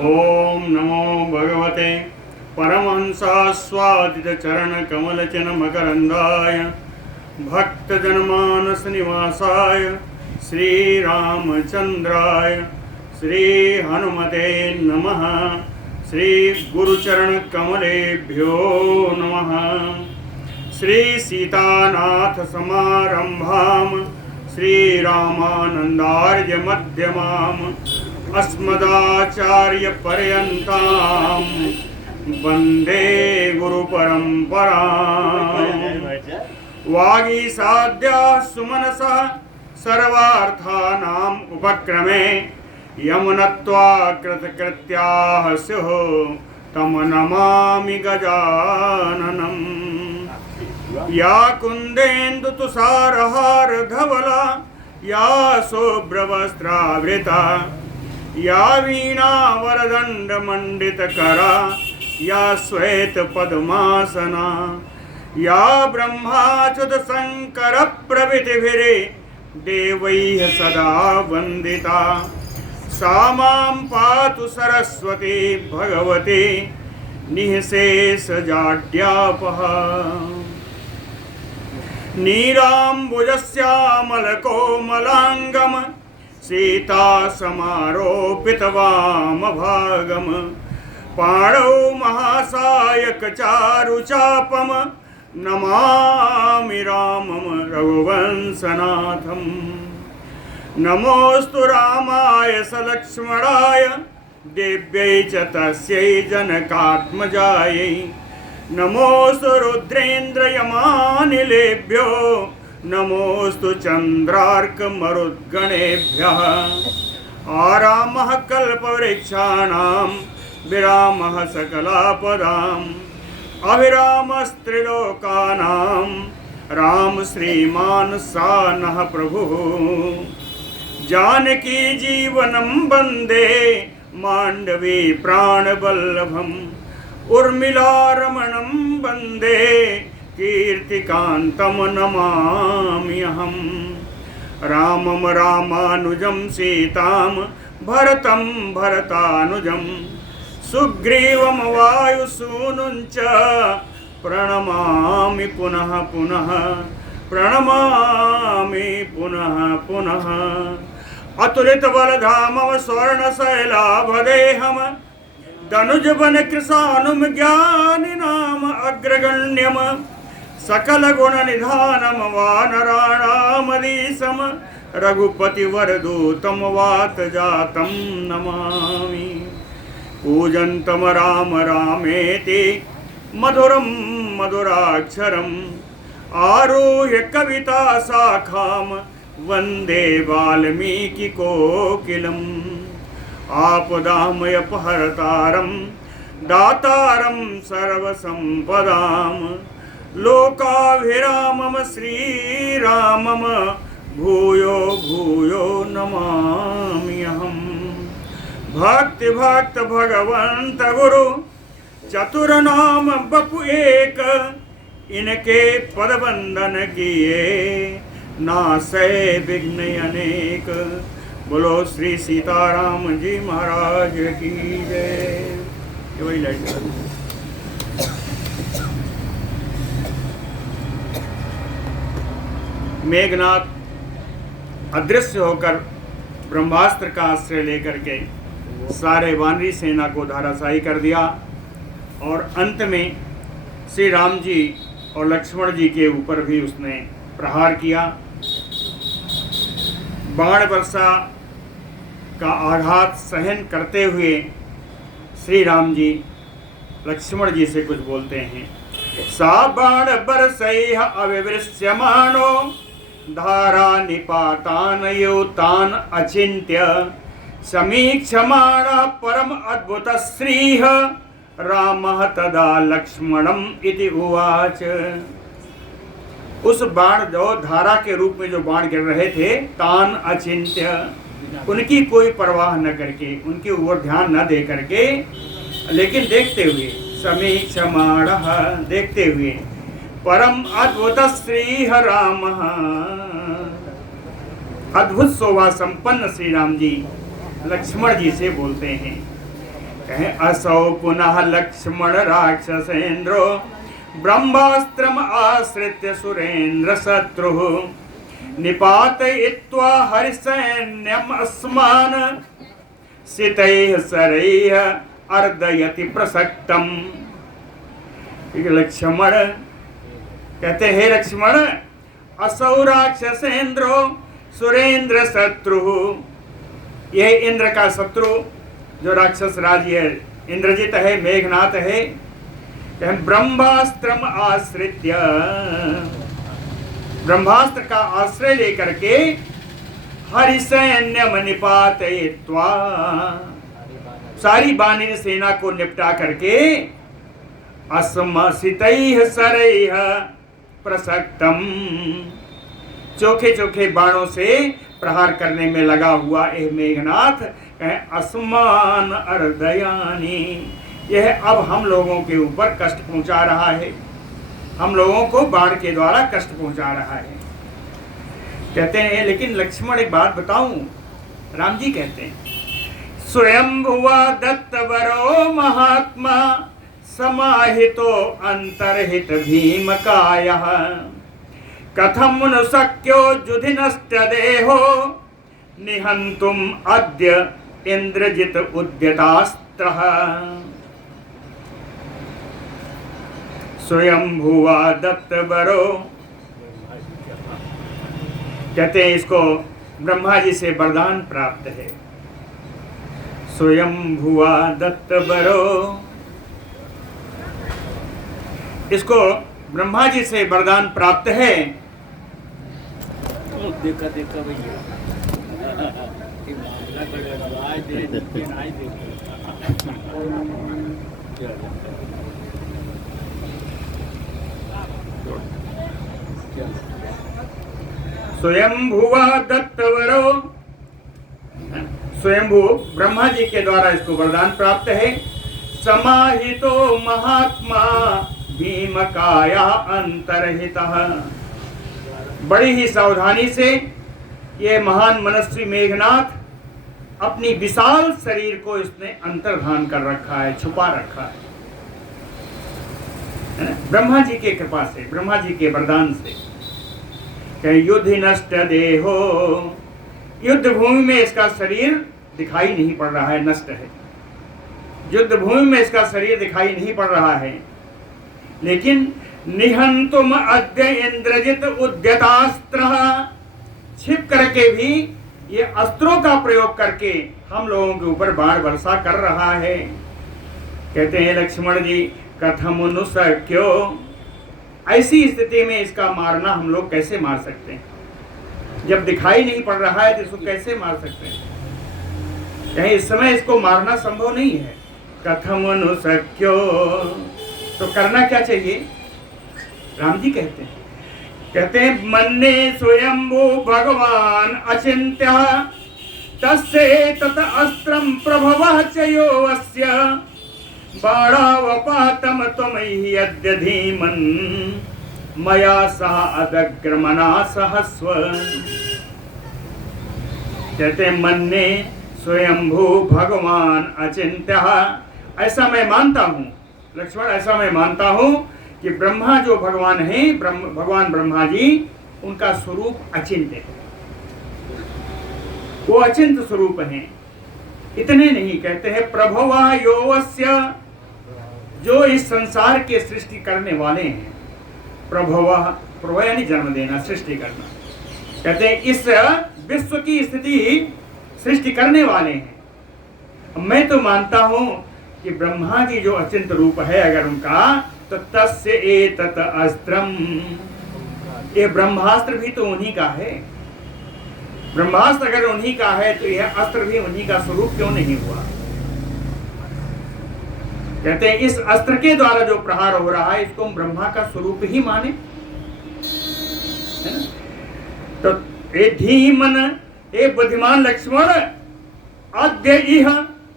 ओम नमो भगवते परमहंसास्वादितचरणकमलचनमकरन्दाय भक्तजनमानसनिवासाय श्रीरामचन्द्राय श्रीहनुमते नमः। श्रीगुरुचरणकमलेभ्यो नमः। श्रीसीतानाथसमारम्भां श्रीरामानन्दार्यमध्यमाम् अस्मदाचार्यपर्यन्तां वन्दे गुरुपरम्पराम्। वागीसाद्याः सुमनसः सर्वार्थानाम् उपक्रमे यमुनत्वा कृतकृत्याः स्युः तं नमामि गजाननम्। या कुन्देन्दुतुषारहारधवला या शुभ्रवस्त्रावृता या वीणावरदण्डमण्डितकरा या श्वेतपद्मासना या ब्रह्माच्युतशङ्करप्रभृतिभिः देवैः सदा वन्दिता सा मां पातु सरस्वती भगवती निःशेषजाड्यापहा। नीलाम्बुजश्यामलकोमलाङ्गम् सीतासमारोपितवामभागम् पाणौ महासायकचारुचापम् नमामि रामं रघुवंशनाथम्। नमोऽस्तु रामाय सलक्ष्मणाय देव्यै च तस्यै जनकात्मजायै। नमोऽस्तु रुद्रेन्द्रयमानिलेभ्यो नमोऽस्तु चन्द्रार्कमरुद्गणेभ्यः। आरामः कल्पवृक्षाणां विरामः सकलापदाम् अभिरामस्त्रिलोकानां राम श्रीमान् सा नः प्रभुः। जानकी जीवनं वन्दे माण्डवी प्राणवल्लभम् उर्मिलारमणं वन्दे कीर्तिकान्तं नमाम्यहम्। रामं रामानुजं सीतां भरतं भरतानुजं सुग्रीवं वायुसूनुं च प्रणमामि पुनः पुनः प्रणमामि पुनः पुनः। अतुलितबलधामं स्वर्णशैलाभदेहम् धनुजवन कृशानुम ज्ञानिनाम अग्रगण्यम सकलगुणनिधानम वानराणामधीशम रघुपतिवरदूतं वातजातं नमामि। पूजन्तं राम रामेति मधुरं मधुराक्षरम् आरुह्य कविता शाखां वन्दे वाल्मीकिकोकिलम्। आपदामयपहर्तारं दातारं सर्वसम्पदां लोकाभिरामं श्रीरामं भूयो भूयो नमाम्यहम्। भक्तिभक्त भगवंत गुरु चतुरनाम बपु एक इनके पदबंधन किए नासै विघ्न अनेक। बोलो श्री सीताराम जी महाराज की जय। वही लाइट मेघनाथ अदृश्य होकर ब्रह्मास्त्र का आश्रय लेकर के सारे वानरी सेना को धाराशाही कर दिया और अंत में श्री राम जी और लक्ष्मण जी के ऊपर भी उसने प्रहार किया। बाण वर्षा का आघात सहन करते हुए श्री राम जी लक्ष्मण जी से कुछ बोलते हैं। सा बाण बरसैः अविवृश्यमाणो धारा निपातान योतान अचिन्त्य समीक्षमाणः परम अद्भुत श्रीः रामः तदा लक्ष्मणम् इति उवाच। उस बाण जो धारा के रूप में जो बाण गिर रहे थे तान अचिंत्य उनकी कोई परवाह न करके उनके ऊपर ध्यान न दे करके लेकिन देखते हुए समीक्षमाणः देखते हुए परम अद्भुत श्री राम अद्भुत शोभा संपन्न श्री राम जी लक्ष्मण जी से बोलते हैं कहें असौ पुनः लक्ष्मण राक्षसेन्द्रो ब्रह्मास्त्रम आश्रित्य सुरेंद्र शत्रु निपातयित्वा हरिसैन्यम अस्मान सितैः सरैः अर्दयति प्रसक्तम। लक्ष्मण कहते हैं, लक्ष्मण असौ राक्षसेन्द्रो सुरेंद्र शत्रु, यह इंद्र का शत्रु जो राक्षस राज है, इंद्रजित है, मेघनाथ है, ब्रह्मास्त्रम आश्रित्य, ब्रह्मास्त्र का आश्रय लेकर के हरिसैन्यम निपातयित्वा, सारी बानर सेना को निपटा करके अस्मसितैः सरैः प्रसक्तम, चोखे चोखे बाणों से प्रहार करने में लगा हुआ यह मेघनाथ अस्मान अर्दयानी, यह अब हम लोगों के ऊपर कष्ट पहुंचा रहा है, हम लोगों को बाण के द्वारा कष्ट पहुंचा रहा है। कहते हैं, लेकिन लक्ष्मण एक बात बताऊं, राम जी कहते हैं, स्वयंभुवा दत्तवरो महात्मा समाहितो अंतर्हित भीमकायः कथम नु शक्यो युधिनश्च देहो निहंतुम अद्य इंद्रजित उद्यतास्त्रः। स्वयंभुवा दत्तवरो, कहते हैं इसको ब्रह्मा जी से वरदान प्राप्त है। स्वयंभुवा दत्तवरो, इसको ब्रह्मा जी से वरदान प्राप्त है। देखा देखा भैया स्वयंभुवा दत्तवरो, स्वयंभू ब्रह्मा जी के द्वारा इसको वरदान प्राप्त है। समाहितो महात्मा भीमकाया अंतर्हितः, बड़ी ही सावधानी से ये महान मनस्वी मेघनाथ अपनी विशाल शरीर को इसने अंतर्धान कर रखा है, छुपा रखा है, ब्रह्मा जी के कृपा से, ब्रह्मा जी के वरदान से। युद्ध नष्ट देहो, युद्ध भूमि में इसका शरीर दिखाई नहीं पड़ रहा है, नष्ट है, युद्ध भूमि में इसका शरीर दिखाई नहीं पड़ रहा है। लेकिन निहंतुम अद्य इंद्रजित उद्यतास्त्र, छिप करके भी ये अस्त्रों का प्रयोग करके हम लोगों के ऊपर बाण वर्षा कर रहा है। कहते हैं लक्ष्मण जी, कथम नु शक्यो, ऐसी स्थिति में इसका मारना हम लोग कैसे मार सकते हैं? जब दिखाई नहीं पड़ रहा है तो इसको कैसे मार सकते हैं? कहीं इस समय इसको मारना संभव नहीं है। कथम नु शक्यो, तो करना क्या चाहिए? राम जी कहते हैं मन्ने स्वयंभू भगवान अचिंत्य तस्य तत अस्त्रम प्रभवः च यो अस्य बाणावपातम त्वमहि अद्य धीमन् मया सह अदग्रमना सहस्व। कहते हैं मन्ने स्वयंभू भगवान अचिंत्य, ऐसा मैं मानता हूँ लक्ष्मण, ऐसा मैं मानता हूँ कि ब्रह्मा जो भगवान हैं, भगवान ब्रह्मा जी, उनका स्वरूप अचिंत्य है, वो अचिंत्य स्वरूप हैं। इतने नहीं, कहते हैं प्रभवा योवस्य, जो इस संसार के सृष्टि करने वाले हैं। प्रभवा, प्रभव यानी जन्म देना, सृष्टि करना। कहते हैं इस विश्व की स्थिति सृष्टि करने वाले हैं। मैं तो मानता हूं कि ब्रह्मा जी जो अचिंत्य रूप है अगर उनका, तो तस्य एतत् अस्त्रम, ये ब्रह्मास्त्र भी तो उन्हीं का है। ब्रह्मास्त्र अगर उन्हीं का है तो यह अस्त्र भी उन्हीं का स्वरूप क्यों नहीं हुआ? कहते हैं इस अस्त्र के द्वारा जो प्रहार हो रहा है इसको हम ब्रह्मा का स्वरूप ही माने, है ना? तो ए धीमन, ए बुद्धिमान लक्ष्मण, अद्य इह,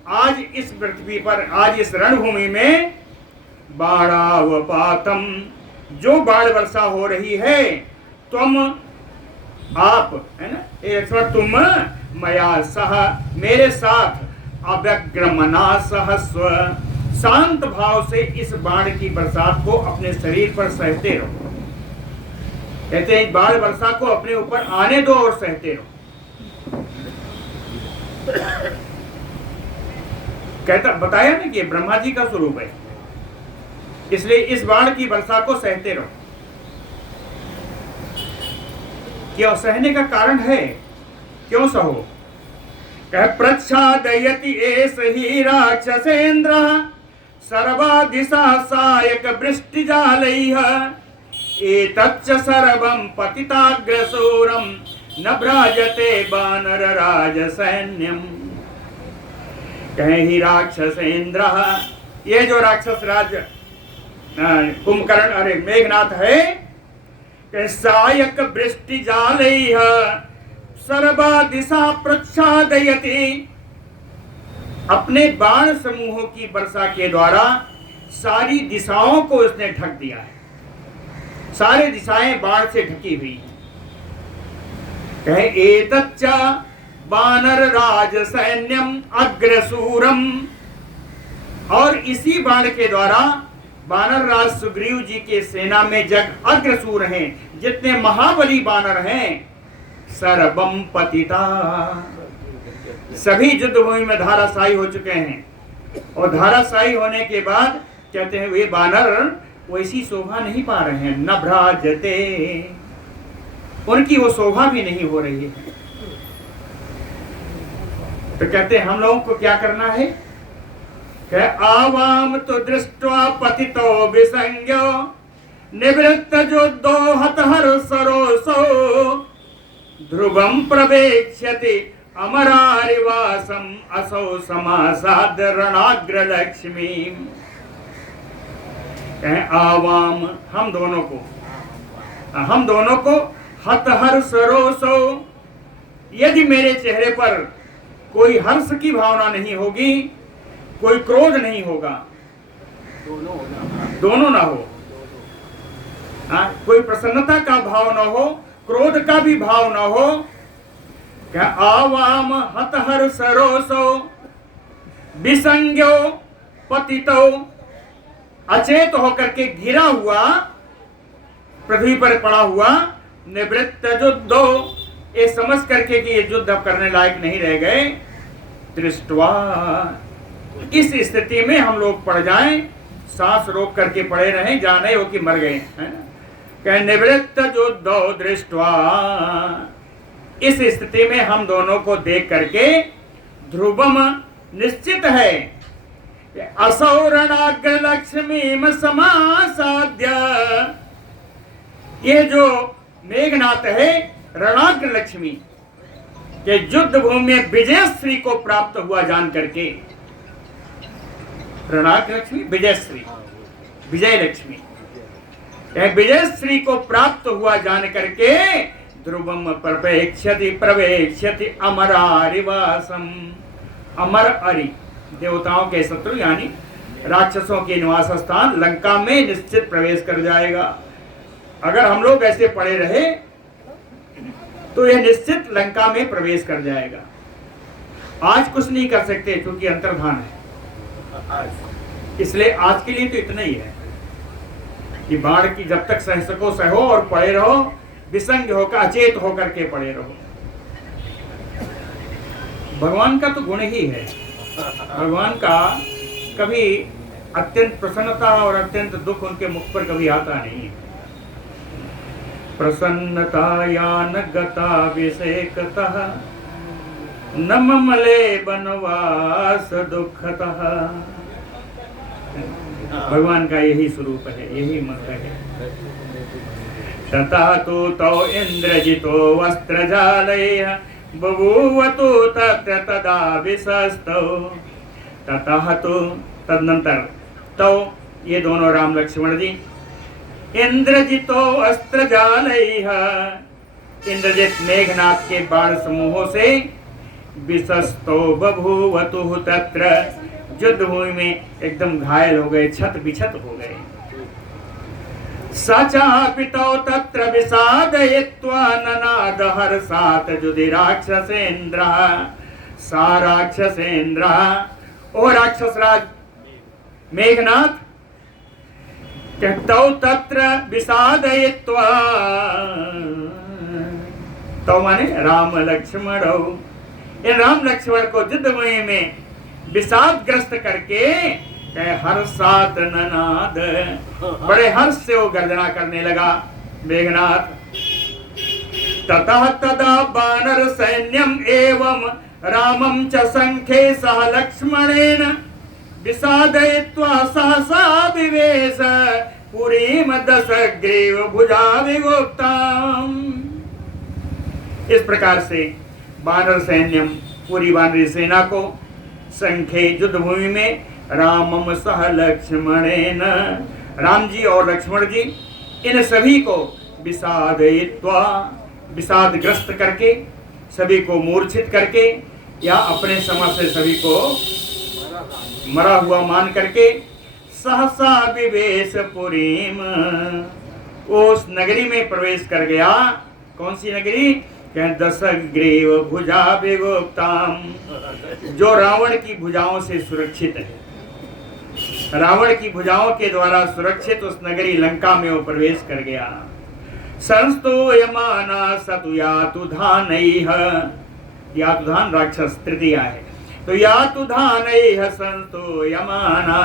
आज इस पृथ्वी पर, आज इस रणभूमि में बाणावपातम, जो बाण वर्षा हो रही है, तुम, आप, है ना, ए लक्ष्मण, तुम मया सह, मेरे साथ अव्यग्रमना सहस्व, शांत भाव से इस बाण की बरसात को अपने शरीर पर सहते रहो। कहते हैं बाण वर्षा को अपने ऊपर आने दो और सहते रहो। कहता बताया ना कि ब्रह्मा जी का स्वरूप है, इसलिए इस बाण की वर्षा को सहते रहो। क्यों सहने का कारण है, क्यों सहो? कह प्रच्छादयति एष ही राक्षसेन्द्र सर्वा दिशा सायक वृष्टि जालैः एतच्च सर्वं पतिताग्रसूरं न भ्राजते वानर राज सैन्यम। कहे ही राक्षसेन्द्र, ये जो राक्षस राज कुंभकर्ण अरे मेघनाथ है, सायक वृष्टि जालैः सर्वा दिशा प्रच्छादयति, अपने बाण समूहों की वर्षा के द्वारा सारी दिशाओं को उसने ढक दिया है। सारी दिशाएं बाण से ढकी हुई हैं। कहे एतच्च वानर राज सैन्यम अग्रसूरम, और इसी बाण के द्वारा वानर राज सुग्रीव जी के सेना में जग अग्रसूर हैं, जितने महाबली वानर हैं, सर्वम पतिता, सभी युद्ध भूमि में धाराशायी हो चुके हैं। और धाराशायी होने के बाद कहते हैं वे वानर वैसी शोभा नहीं पा रहे हैं, न भ्राजते, उनकी वो शोभा भी नहीं हो रही है। तो कहते हैं हम लोगों को क्या करना है? आवाम तो दृष्ट्वा पतितो विसंज्ञो निवृत्त युद्धो हतहर सरोसो ध्रुवं प्रवेक्ष्यति अमरारिवासम असौ समासाद रणाग्र लक्ष्मी। आवाम हम दोनों को हतहर सरोसो, यदि मेरे चेहरे पर कोई हर्ष की भावना नहीं होगी, कोई क्रोध नहीं होगा, दोनों ना हो, कोई प्रसन्नता का भाव ना हो, क्रोध का भी भाव ना हो, क्या आवाम हतहर सरोसो विसंज्ञो पतितो, अचेत होकर के गिरा हुआ, पृथ्वी पर पड़ा हुआ, निवृत्त युद्धो, ये समझ करके कि ये युद्ध अब करने लायक नहीं रह गए, दृष्टवा, इस स्थिति में हम लोग पड़ जाएं, सांस रोक करके पड़े रहें, जाने हो कि मर गए, है ना? कह निवृत्त युद्धो दृष्टवा, इस स्थिति में हम दोनों को देख करके ध्रुवम निश्चित है, असौ रणाग्र लक्ष्मीम समासाद्य, ये जो मेघनाथ है रणाग्र लक्ष्मी के युद्ध भूमि में विजयश्री को प्राप्त हुआ जान करके, रणाग्र लक्ष्मी विजयश्री, विजय लक्ष्मी, विजयश्री को प्राप्त हुआ जान करके ध्रुवम प्रवेक्ष्यति प्रवेक्ष्यति अमरारिवासम, अमर अरि, देवताओं के शत्रु यानी राक्षसों के निवास स्थान लंका में निश्चित प्रवेश कर जाएगा। अगर हम लोग ऐसे पड़े रहे तो यह निश्चित लंका में प्रवेश कर जाएगा। आज कुछ नहीं कर सकते क्योंकि अंतर्धान है, इसलिए आज के लिए तो इतना ही है कि बाढ़ की जब तक सह सको सहो और पड़े रहो, विसंग होकर अचेत होकर के पड़े रहो। भगवान का तो गुण ही है, भगवान का कभी अत्यंत प्रसन्नता और अत्यंत दुख उनके मुख पर कभी आता नहीं है। प्रसन्नता यान गता विषेकतः न ममले बनवास दुखतः, भगवान का यही स्वरूप है, यही मंत्र है। तथा तो तौ इंद्रजितो वस्त्रजालैः बभूवतु तत्र तदा विशस्तौ, ततः तो तदनंतर तो ये दोनों राम लक्ष्मण जी इंद्रजितो अस्त्रजालैः, इंद्रजित मेघनाथ के बाण समूहों से विशस्तो बभूवतु तत्र, युद्ध भूमि में एकदम घायल हो गए, छत बिछत हो गए। सचापितौ तत्र विषादयित्वा ननाद हर्षात् युधि राक्षसेन्द्रः सा राक्षसेन्द्र, ओ राक्षस राज मेघनाथ, तौ तत्र विषादयित्वा, तो माने राम लक्ष्मण, इन राम लक्ष्मण को युद्ध में विषादग्रस्त करके हर्षात ननाद, बड़े हर्ष से वो गर्जना करने लगा मेघनाथ। ततः तदा वानर सैन्यम एवं रामं च संखे सह लक्ष्मणेन विषादयित्वा सहसा विवेश पुरीम दशग्रीव भुजा विगुप्ताम्। इस प्रकार से वानर सैन्यम, पूरी वानरी सेना को संखे युद्ध भूमि में रामम सह लक्ष्मणेन, राम जी और लक्ष्मण जी, इन सभी को विषादयित्वा, विषादग्रस्त करके, सभी को मूर्छित करके या अपने समझ से सभी को मरा हुआ मान करके सहसा विवेश पुरीम, उस नगरी में प्रवेश कर गया। कौन सी नगरी? दशग्रीव भुजा विगुप्ताम, जो रावण की भुजाओं से सुरक्षित है। रावण की भुजाओं के द्वारा सुरक्षित उस नगरी लंका में वो प्रवेश कर गया। संस्तूयमाना सतु यातु धानैः, यातुधान राक्षस तृतीया है, तो यातुधानैः संस्तूयमाना,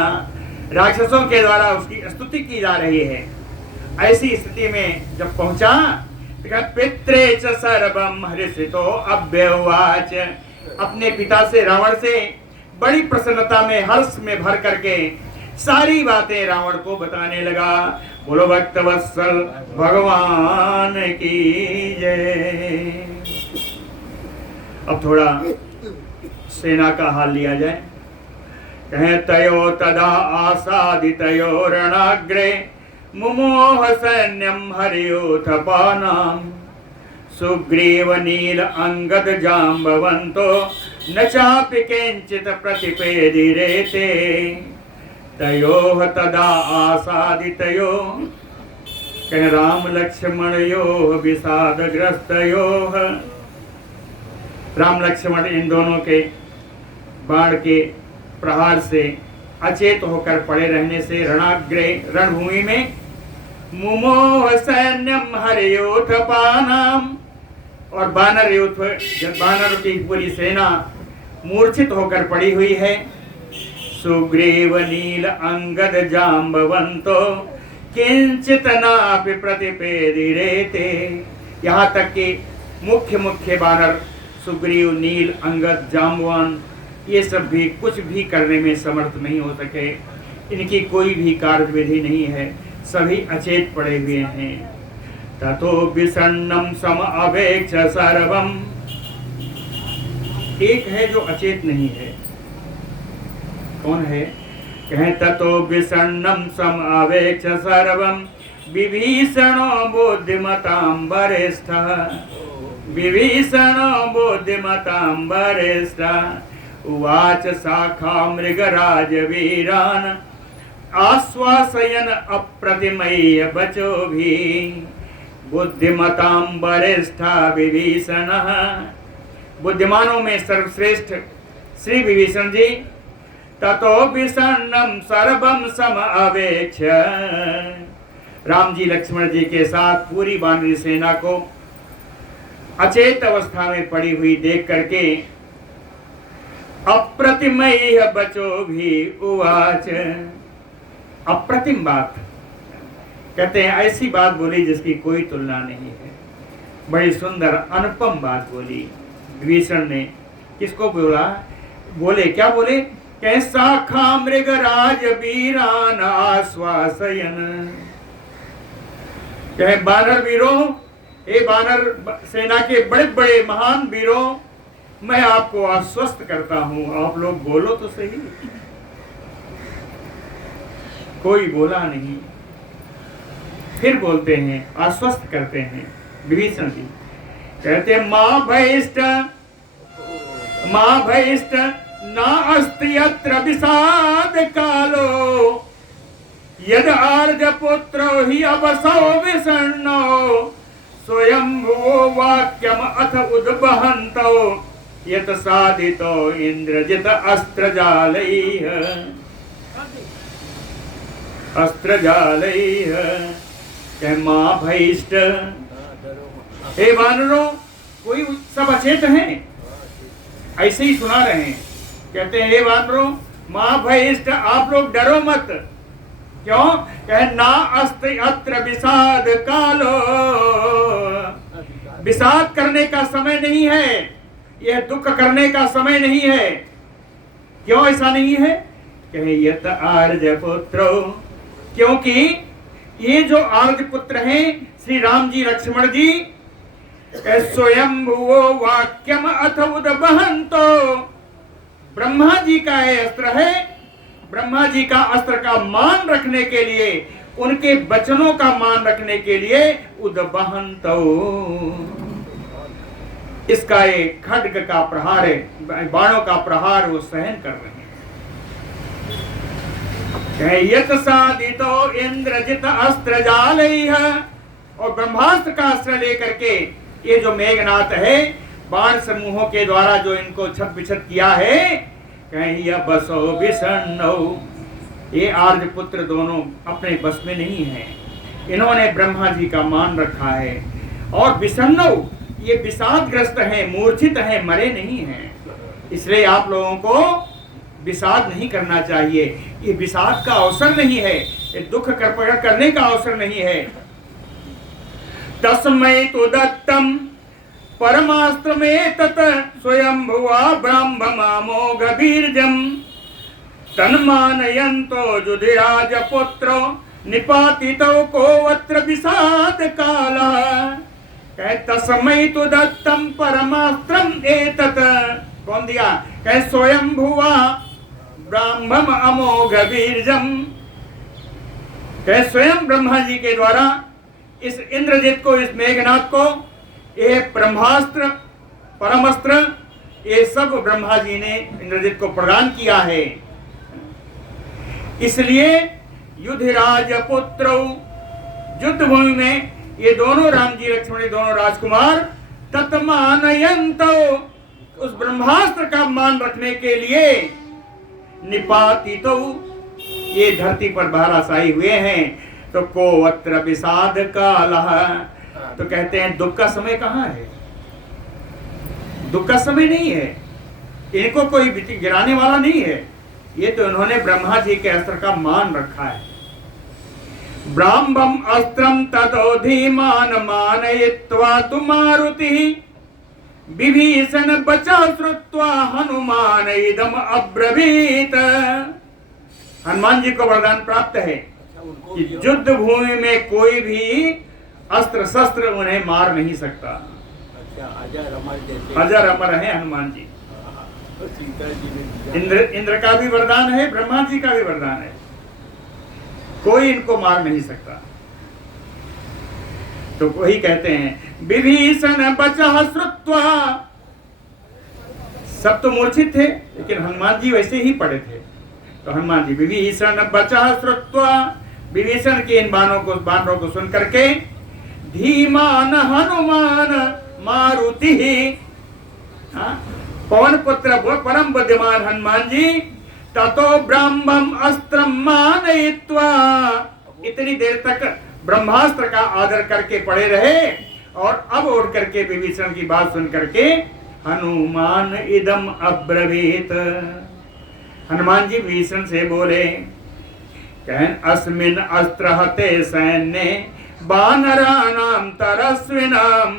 राक्षसों के द्वारा उसकी स्तुति की जा रही है। ऐसी स्थिति में जब पहुंचा, पित्रे च सर्वं हर्षितो अभ्यवाच, अपने पिता से, रावण से बड़ी प्रसन्नता में, हर्ष में भर करके सारी बातें रावण को बताने लगा। बोलो भक्तवत्सल भगवान की जय। अब थोड़ा सेना का हाल लिया जाए। कहें तयो तदा आसादितयो रणाग्रे मुमोह सैन्यम हरियोथपानाम, सुग्रीव नील अंगद जाम्बवंतो न चापि किंचित प्रतिपेदिरेते। तयोः तदा आसादितयो, कह राम लक्ष्मणयोः विषादग्रस्तयोः, राम लक्ष्मण इन दोनों के बाण के प्रहार से अचेत होकर पड़े रहने से रणाग्रे, रणभूमि में, मुमोह सैन्यम हरयोथपानाम, और बानर यूथ, बानर की पूरी सेना मूर्छित होकर पड़ी हुई है। सुग्रीव नील अंगद जाम्बवंतो किंचित नापि प्रतिपेदिरेते, यहाँ तक कि मुख्य मुख्य बानर सुग्रीव, नील, अंगद, जाम्बवान, ये सब भी कुछ भी करने में समर्थ नहीं हो सके। इनकी कोई भी कार्यविधि नहीं है, सभी अचेत पड़े हुए हैं। ततो विषण्णम सम अवेक्ष सर्वम, एक है जो अचेत नहीं है, कौन है? कहें ततो विषण्णम सम अवेक्ष सर्वम विभीषणो बुद्धिमतां वरिष्ठः, विभीषणो बुद्धिमतां वरिष्ठः। उवाच शाखा मृगराज वीरान आश्वासयन अप्रतिमय्य वचोभिः, बुद्धिमतां वरिष्ठा विभीषणः, बुद्धिमानों में सर्वश्रेष्ठ श्री विभीषण जी। ततो विषण्णम सर्वम सम अवेक्ष, राम जी लक्ष्मण जी के साथ पूरी वानरी सेना को अचेत अवस्था में पड़ी हुई देख करके अप्रतिमय्य वचोभिः उवाच, अप्रतिम बात कहते हैं, ऐसी बात बोली जिसकी कोई तुलना नहीं है। बड़ी सुंदर अनुपम बात बोली विभीषण ने। किसको बोला? बोले क्या बोले? कह शाखा मृगराज वीरान आश्वासयन, कहे बानर वीरों, हे बानर सेना के बड़े बड़े महान वीरों, मैं आपको आश्वस्त करता हूं, आप लोग बोलो तो सही। कोई बोला नहीं, फिर बोलते हैं, आश्वस्त करते हैं विभीषण जी। कहते माँ भयष्ट न अस्ति यत्र विषाद कालो, यद आर्ज पुत्रो हि अवसो विषण्णो, स्वयं भुवो वाक्यम अथ उद्वहन्तो यत साधितो इंद्रजित अस्त्रजालैः कह माँ भैष्ट। हे वानरों, कोई सब अचेत हैं, ऐसे ही सुना रहे हैं। कहते हैं हे वानरों, माँ भैष्ट, आप लोग डरो मत। क्यों? कह ना अस्ति अत्र विषाद कालो, विषाद करने का समय नहीं है, यह दुख करने का समय नहीं है। क्यों ऐसा नहीं है? कहे यत आर्ज पुत्रो, क्योंकि ये जो आर्ज पुत्र हैं श्री राम जी लक्ष्मण जी, स्वयं भुवो वाक्यम अथ उदबहंतो, ब्रह्मा जी का अस्त्र है। ब्रह्मा जी का अस्त्र का मान रखने के लिए, उनके वचनों का मान रखने के लिए उदबहंतो, इसका एक खड्ग का प्रहार है, बाणों का प्रहार वो सहन कर रहे हैं। यत साधितो इंद्रजित अस्त्र जालैः, और ब्रह्मास्त्र का अस्त्र लेकर के ये जो मेघनाथ है, बाण समूहों के द्वारा जो इनको छत बिछत किया है, कहीं बसो विषण्णो, ये आर्ज पुत्र दोनों अपने बस में नहीं है। इन्होंने ब्रह्मा जी का मान रखा है। और विषण्णो, ये विषादग्रस्त है, मूर्छित है, मरे नहीं हैं। इसलिए आप लोगों को विषाद नहीं करना चाहिए। ये विषाद का अवसर नहीं है, ये दुख करने का अवसर नहीं है। तस्मै तु दत्तम परमास्त्र में तत स्वयं भुवा ब्रह्ममामोघबीर्जम, तन्मानयन्तो युधिराज पुत्रो निपातितो कोऽत्र विषाद कालः। तस्मै तु दत्तम परमास्त्रम एतत्, कौन दिया? कहे स्वयं भुवा ब्रह्मम अमोघ बीर्जम, कहे स्वयं ब्रह्मा जी के द्वारा इस इंद्रजित को, इस मेघनाथ को, ये ब्रह्मास्त्र परमस्त्र, ये सब ब्रह्मा जी ने इंद्रजित को प्रदान किया है। इसलिए युधिराज पुत्र, युद्ध भूमि में ये दोनों राम जी लक्ष्मण दोनों राजकुमार तत्मानयन्तो, उस ब्रह्मास्त्र का मान रखने के लिए निपातितो, ये धरती पर भाराशायी हुए हैं। तो को अत्र विषाद कालः, तो कहते हैं दुख का समय कहाँ है? दुख का समय नहीं है, इनको कोई गिराने वाला नहीं है। ये तो इन्होंने ब्रह्मा जी के अस्त्र का मान रखा है। ब्राह्मम अस्त्रम ततो धीमान मानयित्वा तु मारुतिः, विभीषण बचा श्रुत्वा हनुमान इदम अब्रवीत। हनुमान जी को वरदान प्राप्त है कि युद्ध भूमि में कोई भी अस्त्र शस्त्र उन्हें मार नहीं सकता। अजर अमर है हनुमान जी। इंद्र का भी वरदान है, ब्रह्मा जी का भी वरदान है, कोई इनको मार नहीं सकता। तो वही कहते हैं विभीषण बचा श्रुत्वा, सब तो मूर्छित थे लेकिन हनुमान जी वैसे ही पड़े थे। तो हनुमान जी विभीषण बचा श्रुत्वा, विभीषण के इन बाणों को सुन करके धीमान हनुमान मारुति, पवन पुत्र परम बुद्धिमान हनुमान जी ततो ब्रह्मम अस्त्रम मानयित्वा, इतनी देर तक ब्रह्मास्त्र का आदर करके पड़े रहे और अब उठ करके विभीषण की बात सुन करके हनुमान इदम अब्रवीत, हनुमान जी विभीषण से बोले कहन अस्मिन अस्त्र हते सैन्य वानराणाम तरस्विनाम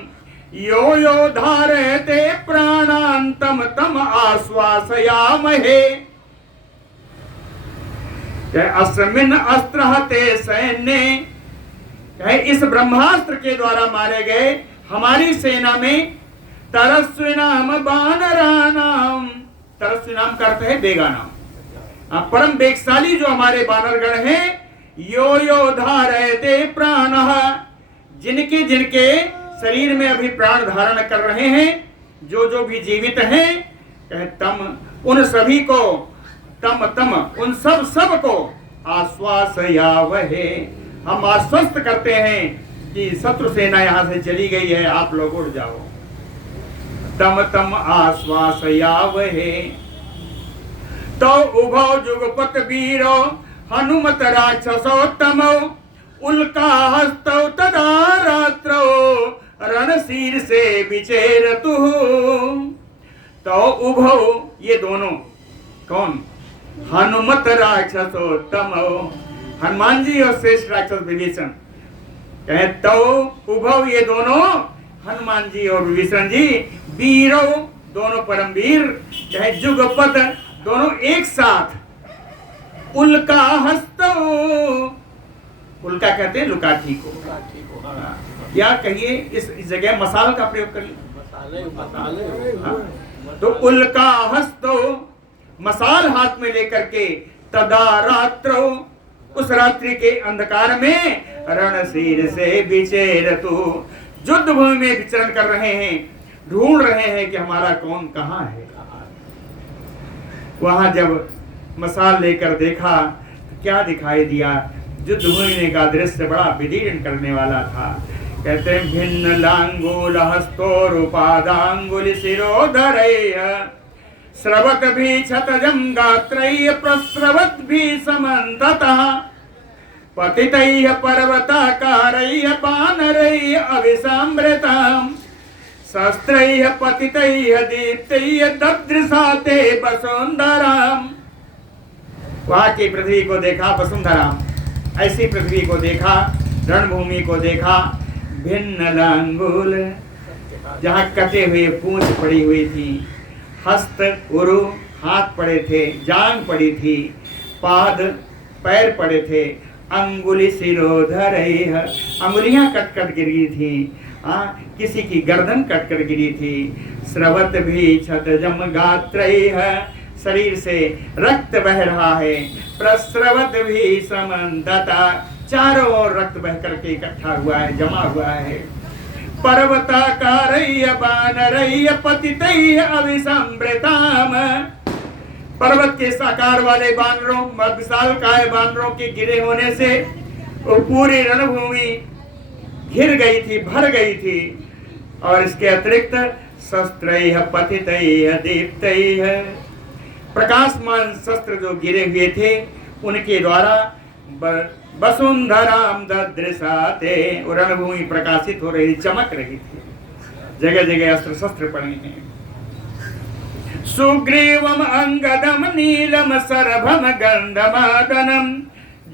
यो यो धारयते प्राणान तम तम आश्वासयामहे। अस्मिन अस्त्र हते सैन्य, इस ब्रह्मास्त्र के द्वारा मारे गए हमारी सेना में तरस्विनाम वानराणाम, तरस्विनाम का अर्थ है बेगानाम, परम वेगशाली जो हमारे वानरगण हैं, यो यो धारयते प्राणः, जिनके जिनके शरीर में अभी प्राण धारण कर रहे हैं, जो भी जीवित हैं, तम उन सभी को, तम तम उन सब को आश्वासयावहे, हम आश्वस्त करते हैं कि शत्रु सेना यहां से चली गई है, आप लोग उड़ जाओ। तम तम आश्वासयावहे। तो उभौ जुगपत वीरो हनुमत राक्षसोत्तमो उल्का हस्तौ तदा रात्रौ रणशीर से विचेरतु। तो उभौ ये दोनों कौन? हनुमत राक्षसोत्तमो, हनुमान जी और श्रेष्ठ राक्षस विभीषण। कहे तो उभौ ये दोनों हनुमान जी और विभीषण जी, वीरो दोनों परम वीर, चाहे जुगपत दोनों एक साथ, उल्का हस्तो, उल्का कहते हैं लुकाठी को, या कहिए इस जगह मसाल का प्रयोग करिए, तो उल्का हस्तो मसाल हाथ में लेकर के, तदा रात्रो उस रात्रि के अंधकार में, रणशीर से विचेरतु युद्ध भूमि में विचरण कर रहे हैं, ढूंढ रहे हैं कि हमारा कौन कहां है। वहां जब मसाल लेकर देखा तो क्या दिखाई दिया? युद्ध भूमि का दृश्य बड़ा विदीर्ण करने वाला था। कहते हैं भिन्न लांगूल हस्तोरुपादांगुल शिरोधरैः स्रवत भी क्षतजं गात्रैः प्रस्रवत भी समन्ततः पतितैः पर्वताकारैः वानरैः अभिसंवृताम् शस्त्रैः पतितैः दीप्तैः ददृशाते वसुंधराम्। वहां की पृथ्वी को देखा, वसुंधरा ऐसी पृथ्वी को देखा, रणभूमि को देखा। भिन्न लांगुल, जहाँ कटे हुए पूंछ पड़ी हुई थी, हस्त उरु हाथ पड़े थे, जांग पड़ी थी, पाद पैर पड़े थे, अंगुली शिरोधरैः अंगुलियां कट कट गिरी थी, किसी की गर्दन कट कर गिरी थी। स्रवत भी क्षतजम गात्रैः शरीर से रक्त बह रहा है, प्रस्रवत भी समन्तता चारों ओर रक्त बह करके इकट्ठा हुआ है, जमा हुआ है। पर्वताकारैः वानरैः पतितैः अभिसंवृताम् पर्वत के साकार वाले बानरों, विशालकाय बानरों के गिरे होने से वो पूरी रणभूमि घिर गई थी, भर गई थी। और इसके अतिरिक्त शस्त्रैः पतितैः दीप्तैः प्रकाशमान शस्त्र जो गिरे हुए थे उनके द्वारा वसुंधराम ददृशाते रणभूमि प्रकाशित हो रही, चमक रही थी, जगह जगह अस्त्र शस्त्र पड़े हैं। सुग्रीवम अंगदम नीलम सरभम गंधमादनम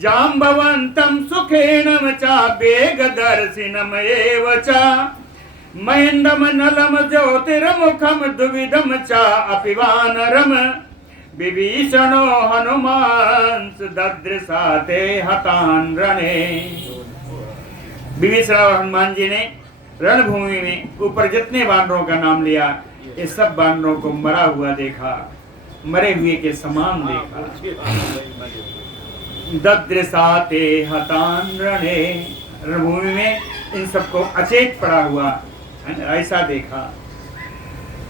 जाम्बवंतम सुखेनम चा वेगदर्शिनम एव चा महेंद्रम नलम ज्योतिर्मुखम द्विविधम चा अपिवानरम विभीषणो हनुमान ददृशाते हतान रणे। विभीषण और हनुमान जी ने रणभूमि में ऊपर जितने बानरों का नाम लिया, ये सब बानरों को मरा हुआ देखा, मरे हुए के समान देखा। ददृशाते हतान रणे, रणभूमि में इन सबको अचेत पड़ा हुआ ऐसा देखा।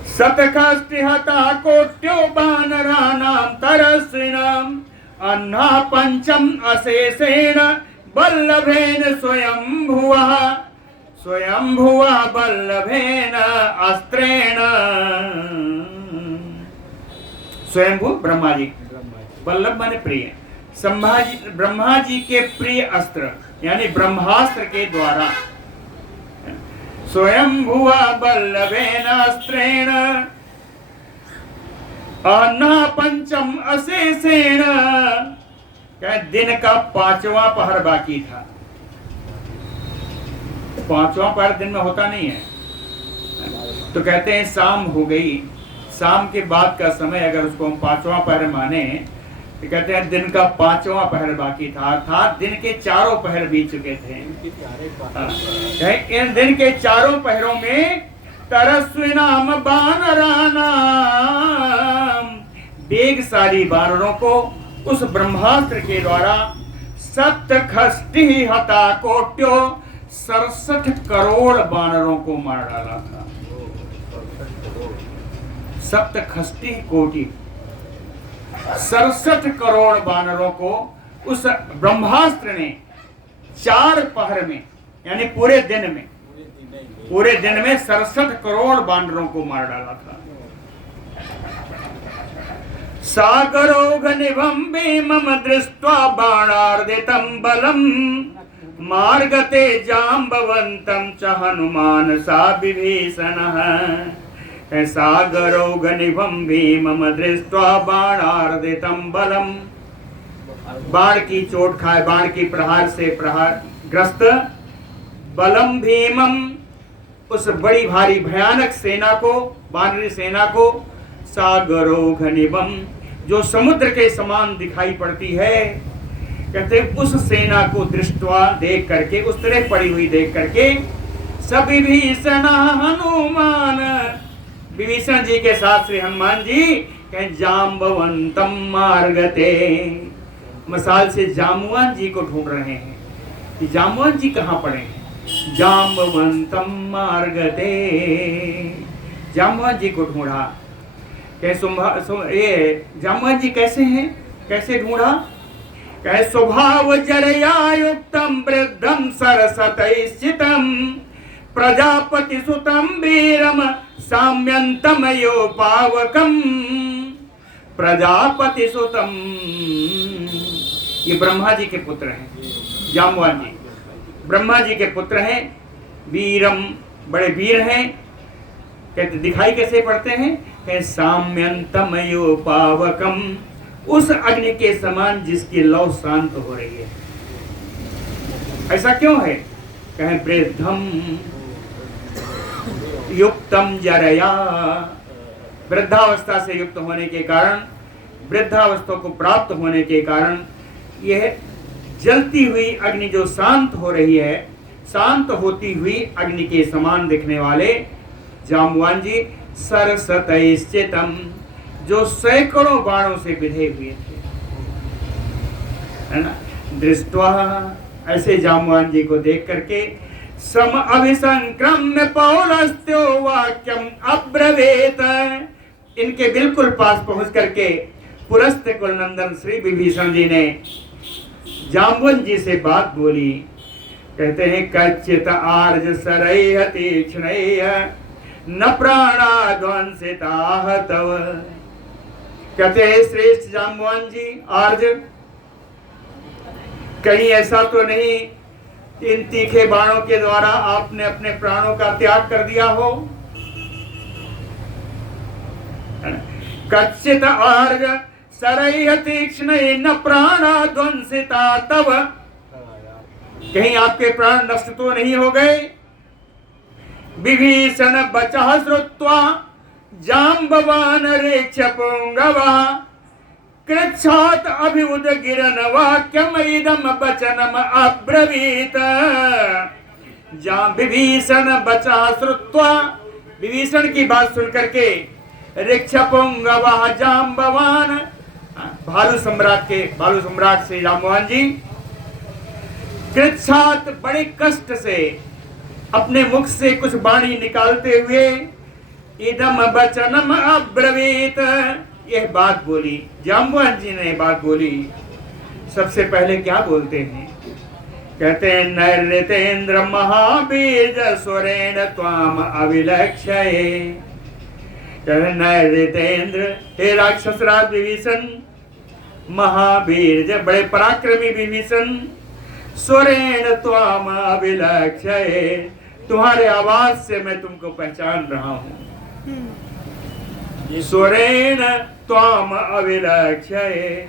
शतकाष्टिहता कोट्यो वानराणां तरस्विनाम् अन्ना पंचम अशेषेण बल्लभेन स्वयंभुवः बल्लभेन अस्त्रेण। स्वयंभू ब्रह्मा जी, बल्लभ माने प्रिय, संभाजी ब्रह्मा जी के प्रिय अस्त्र यानी ब्रह्मास्त्र के द्वारा स्वयंभुवा बल्लभेन अस्त्रेण अन्ना पंचम अशेषेण। दिन का 5वां पहर बाकी था। 5वां पहर दिन में होता नहीं है, तो कहते हैं शाम हो गई, शाम के बाद का समय अगर उसको हम 5वां पहर माने तो कहते हैं दिन का 5वां पहर बाकी था, अर्थात दिन के 4 पहर बीत चुके थे। इन दिन के 4 पहरों में तरस्विनाम वानराणाम वेगशाली वानरों को उस ब्रह्मास्त्र के द्वारा सप्तखष्टि हता कोट्यो 67 करोड़ वानरों को मार डाला था। सप्तखष्टि कोटि 67 करोड़ वानरों को उस ब्रह्मास्त्र ने 4 पहर में यानी पूरे दिन में पूरे दिन में 67 करोड़ बानरों को मार डाला था। सागरोघ निभं भीमं दृष्ट्वा बाणार्दितं बलम मार्गते जाम्बवन्तं च हनुमान सा विभीषणः। सागरोघ निभं भीमं दृष्ट्वा बाणार्दितं बलम, बाण की चोट खाए, बाण की प्रहार से प्रहार ग्रस्त बलम भीमम, उस बड़ी भारी भयानक सेना को, वानरी सेना को, सागरोघ निभम, जो समुद्र के समान दिखाई पड़ती है, कहते उस सेना को दृष्टवा देख करके, उस तरह पड़ी हुई देख करके, सभी विभीषण हनुमान, विभीषण जी के साथ श्री हनुमान जी कहें जाम्बवंतम मार्गते, मसाल से जामुआन जी को ढूंढ रहे हैं कि जामुआन जी कहाँ पड़े हैं। जाम्बवंतम मार्गते, जामुआन जी को ढूंढा। ये जामुआन जी कैसे हैं, कैसे ढूंढा? कहे स्वभाव जरयायुक्तम वृद्धम सरसतैश्चितम प्रजापति सुतम वीरम साम्यंतम योपावकम। प्रजापति सुतम, ये ब्रह्मा जी के पुत्र हैं जाम्बवान जी, ब्रह्मा जी के पुत्र हैं, वीरम, बड़े वीर हैं। कहते दिखाई कैसे पड़ते हैं? कहते साम्यंतम योपावकम, उस अग्नि के समान जिसकी लौ शांत हो रही है। ऐसा क्यों है? कहें वृद्धम युक्तम जरया, वृद्धावस्था से युक्त होने के कारण, वृद्धावस्था को प्राप्त होने के कारण यह जलती हुई अग्नि जो शांत हो रही है, शांत होती हुई अग्नि के समान दिखने वाले जाम्बवान जी सरसतैश्चितम, जो सैकड़ों बाणों से विधे हुए थे, है ना। दृष्टवा, ऐसे जाम्बवान जी को देख करके सम अभिसंक्रम्य पौलस्त्यो वाक्यम अब्रवीत, इनके बिल्कुल पास पहुंच करके पुलस्त्य कुलनंदन श्री विभीषण जी ने जाम्बवान जी से बात बोली। कहते हैं कच्चित आर्ज सरैह तीक्ष्णैः न प्राणा ध्वंसिताः तव। कहते हैं श्रेष्ठ जाम्बवान जी, आर्ज, कहीं ऐसा तो नहीं इन तीखे बाणों के द्वारा आपने अपने प्राणों का त्याग कर दिया हो? कच्चित आर्ज सरैः तीक्ष्णैः न प्राणा ध्वंसिता तव, कहीं आपके प्राण नष्ट तो नहीं हो गए? विभीषण बचः श्रुत्वा जाम्बवान रेक्षपुंगवः कृच्छात अभिउदगिरन वाक्यम इदम वचनम अब्रवीत। विभीषण बचः श्रुत्वा, विभीषण की बात सुन करके रेक्षपुंगवः जाम्बवान, भालू सम्राट से जाम्बवान जी कृच्छात, बड़े कष्ट से अपने मुख से कुछ वाणी निकालते हुए इदम वचनम अब्रवीत, यह बात बोली। जाम्बवान जी ने बात बोली। सबसे पहले क्या बोलते हैं? कहते हैं नैर्ऋतेन्द्र महाबीज सुरेण त्वाम अभिलक्ष्ये। कहते नैर्ऋतेन्द्र, हे राक्षस राज विभीषण, महाबीर, बड़े पराक्रमी विभीषण, सुरेण त्वाम अभिलक्ष्ये, तुम्हारे आवाज से मैं तुमको पहचान रहा हूँ। सुरेण त्वाम अभिलक्ष्ये।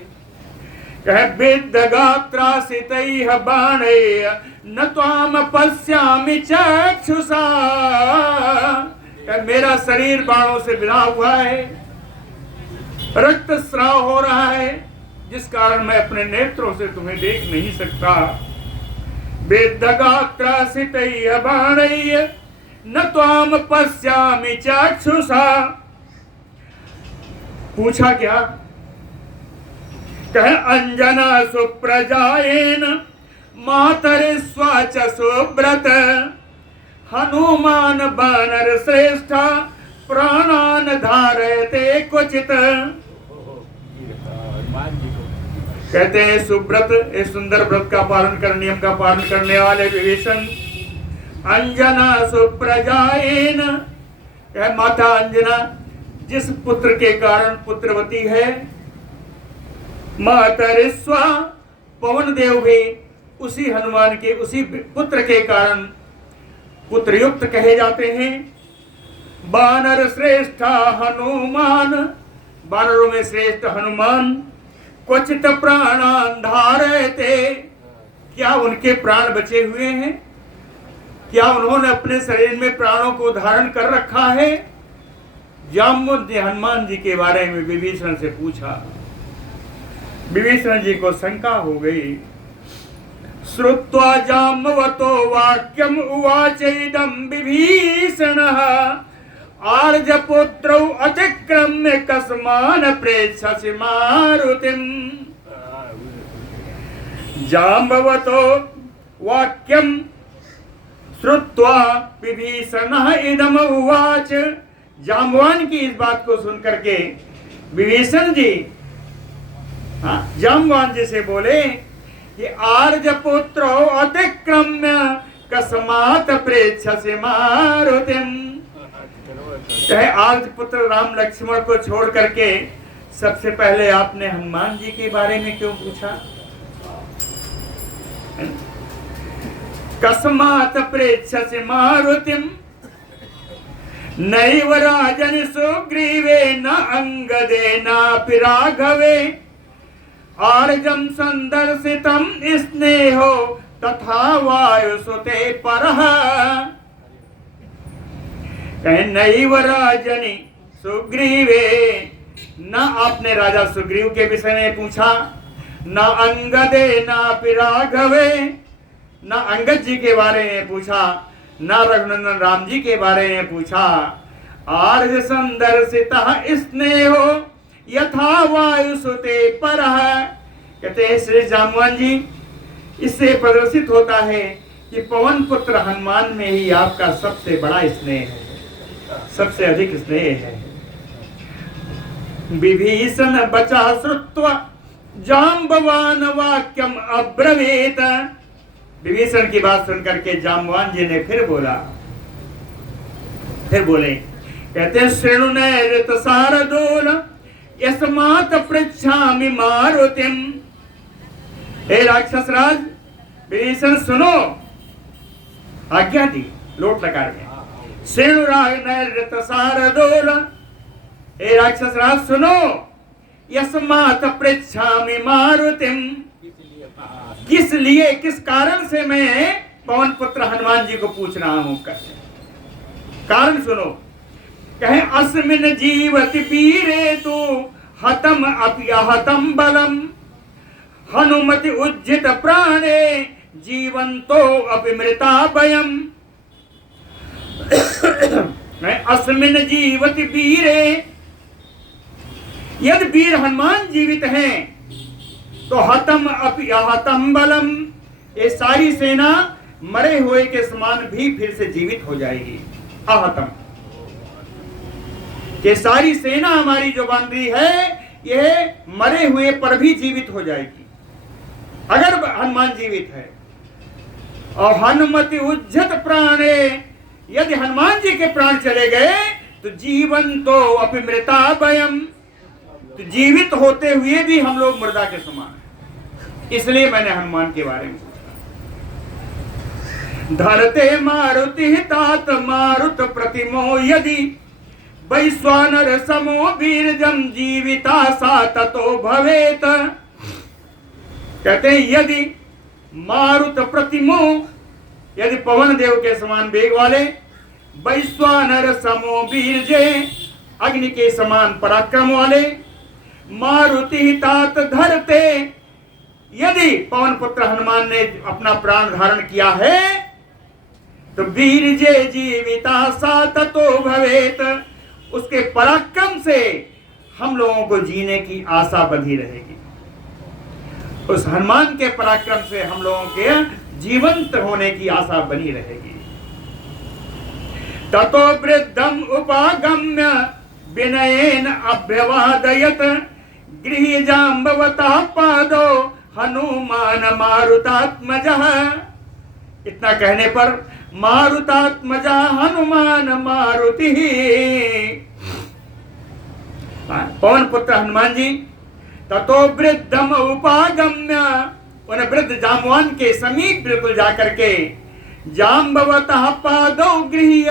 कह विद्धगात्रासितैः बाणैः न त्वाम पश्यामि चक्षुषा। मेरा शरीर बाणों से विधा हुआ है, रक्त स्राव हो रहा है, जिस कारण मैं अपने नेत्रों से तुम्हें देख नहीं सकता। विद्धगात्रासितैः बाणैः न त्वाम पश्यामि चक्षुषा। पूछा क्या? कह अंजना सुप्रजायेन मातरिस्वा च सुब्रत हनुमान बानर श्रेष्ठा प्राणान धारयते क्वचित। कहते हैं सुब्रत, इस सुंदर व्रत का पालन कर, नियम का पालन करने वाले विभीषण अंजना सुप्रजाएन, कह माता अंजना जिस पुत्र के कारण पुत्रवती है, मातरिस्वा पवन देव भी उसी हनुमान के उसी पुत्र के कारण पुत्रयुक्त कहे जाते हैं। बानर श्रेष्ठा हनुमान, बानरों में श्रेष्ठ हनुमान, क्वचित प्राणान धारयते, क्या उनके प्राण बचे हुए हैं? क्या उन्होंने अपने शरीर में प्राणों को धारण कर रखा है? जाम्बुवंत ने हनुमान जी के बारे में विभीषण से पूछा। विभीषण जी को शंका हो गई। श्रुत्वा जाम्बवतो वाक्यम उवाच इदं विभीषणः आर्यपुत्रौ अतिक्रम्य कस्मान् प्रेक्षसि मारुतिम्। जाम्बवतो वाक्यम श्रुत्वा विभीषणः इदम् उवाच, जाम्बवान की इस बात को सुनकर के विभीषण जी जाम्बवान जी से बोले कि आर्यपुत्रो अतिक्रम्य कस्मात् प्रेक्षसि मारुतिम्। चाहे आर्यपुत्र राम लक्ष्मण को छोड़ करके सबसे पहले आपने हनुमान जी के बारे में क्यों पूछा? कस्मात् प्रेक्षसि मारुतिम् नैव राजन् सुग्रीवेन अंगदेनापि राघवे आर्जं संदर्शितं स्नेहो तथा वायुसुते परः। नैव राजनि सुग्रीवे, न आपने राजा सुग्रीव के विषय में पूछा, न अंगदेनापि राघवे, न अंगद जी के बारे में पूछा, न रघुनंदन राम जी के बारे में पूछा। आर्ज संदर्शितः स्नेहो यथा वायुसुते परः। कहते हैं श्री जाम्बवान जी, इससे प्रदर्शित होता है कि पवन पुत्र हनुमान में ही आपका सबसे बड़ा स्नेह है, सबसे अधिक स्नेह है। विभीषण बचा श्रुत्वा जाम्बवान वाक्यम अब्रवीत। विभीषण की बात सुनकर के जाम्बवान जी ने फिर बोले, कहते श्रेणु नैरित शारदूल यस्मात् पृच्छामि मारुतिम्। हे राक्षस राज विभीषण सुनो, आज्ञा दी लोट लकार में। श्रेणु नैरित शारदूल, हे राक्षस राज सुनो, यस्मात् पृच्छामि मारुतिम्। किस लिए, किस कारण से मैं पवन पुत्र हनुमान जी को पूछ रहा हूं? कारण सुनो। कहे अस्मिन् जीवति पीरे तु हतम अप्यहतम बलम हनुमति उज्जित प्राणे जीवंतो अपिमृता भयम्। अस्मिन् जीवति वीरे, यदि वीर हनुमान जीवित हैं तो हतम अप्यहतम बलम, ये सारी सेना मरे हुए के समान भी फिर से जीवित हो जाएगी। आहतम, ये सारी सेना हमारी जो बन रही है ये मरे हुए पर भी जीवित हो जाएगी अगर हनुमान जीवित है। और हनुमति उज्जत प्राणे, यदि हनुमान जी के प्राण चले गए तो जीवन तो अपिमृता भयम, तो जीवित होते हुए भी हम लोग मृदा के समान हैं। इसलिए मैंने हनुमान के बारे में पूछा। धरते मारुति तात मारुत प्रतिमो यदि वैश्वानर समो वीरजम जीविता सा ततो भवेत। कहते हैं यदि मारुत प्रतिमो, यदि पवन देव के समान वेग वाले, वैश्वानर समो वीरजे, अग्नि के समान पराक्रम वाले, मारुति तात धरते, यदि पवन पुत्र हनुमान ने अपना प्राण धारण किया है तो वीरजे जीविता सा ततो भवेत, उसके पराक्रम से हम लोगों को जीने की आशा बंधी रहेगी। उस हनुमान के पराक्रम से हम लोगों के जीवंत होने की आशा बनी रहेगी। ततो वृद्धम उपागम्य विनयेन अभ्यवादयत गृह जाम्बवता पादो हनुमान मारुतात्मजः। इतना कहने पर मारुतात्मजा हनुमान मारुति। पवन पुत्र हनुमान जी ततो वृद्धम उपागम्य, उन वृद्ध जामवान के समीप बिल्कुल जाकर के जाम्बवतः पादौ गृह्य,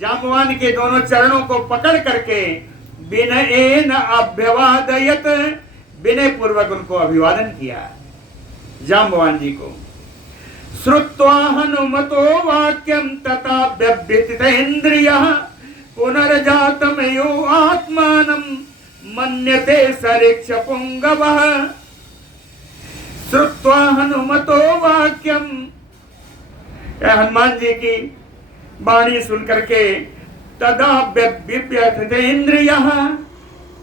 जामवान के दोनों चरणों को पकड़ करके विनयेन अभ्यवादयत, विनय पूर्वक उनको अभिवादन किया जाम्बवान जी को। श्रुत्वा हनुमतो वाक्यम तथा व्यभ्यतितेन्द्रियः पुनर्जातमयो आत्मानं मन्यते सरीक्ष पुंगवः। श्रुत्वा हनुमतो वाक्यम, हनुमान जी की वाणी सुन करके तदा व्यभ्यतितेन्द्रियः,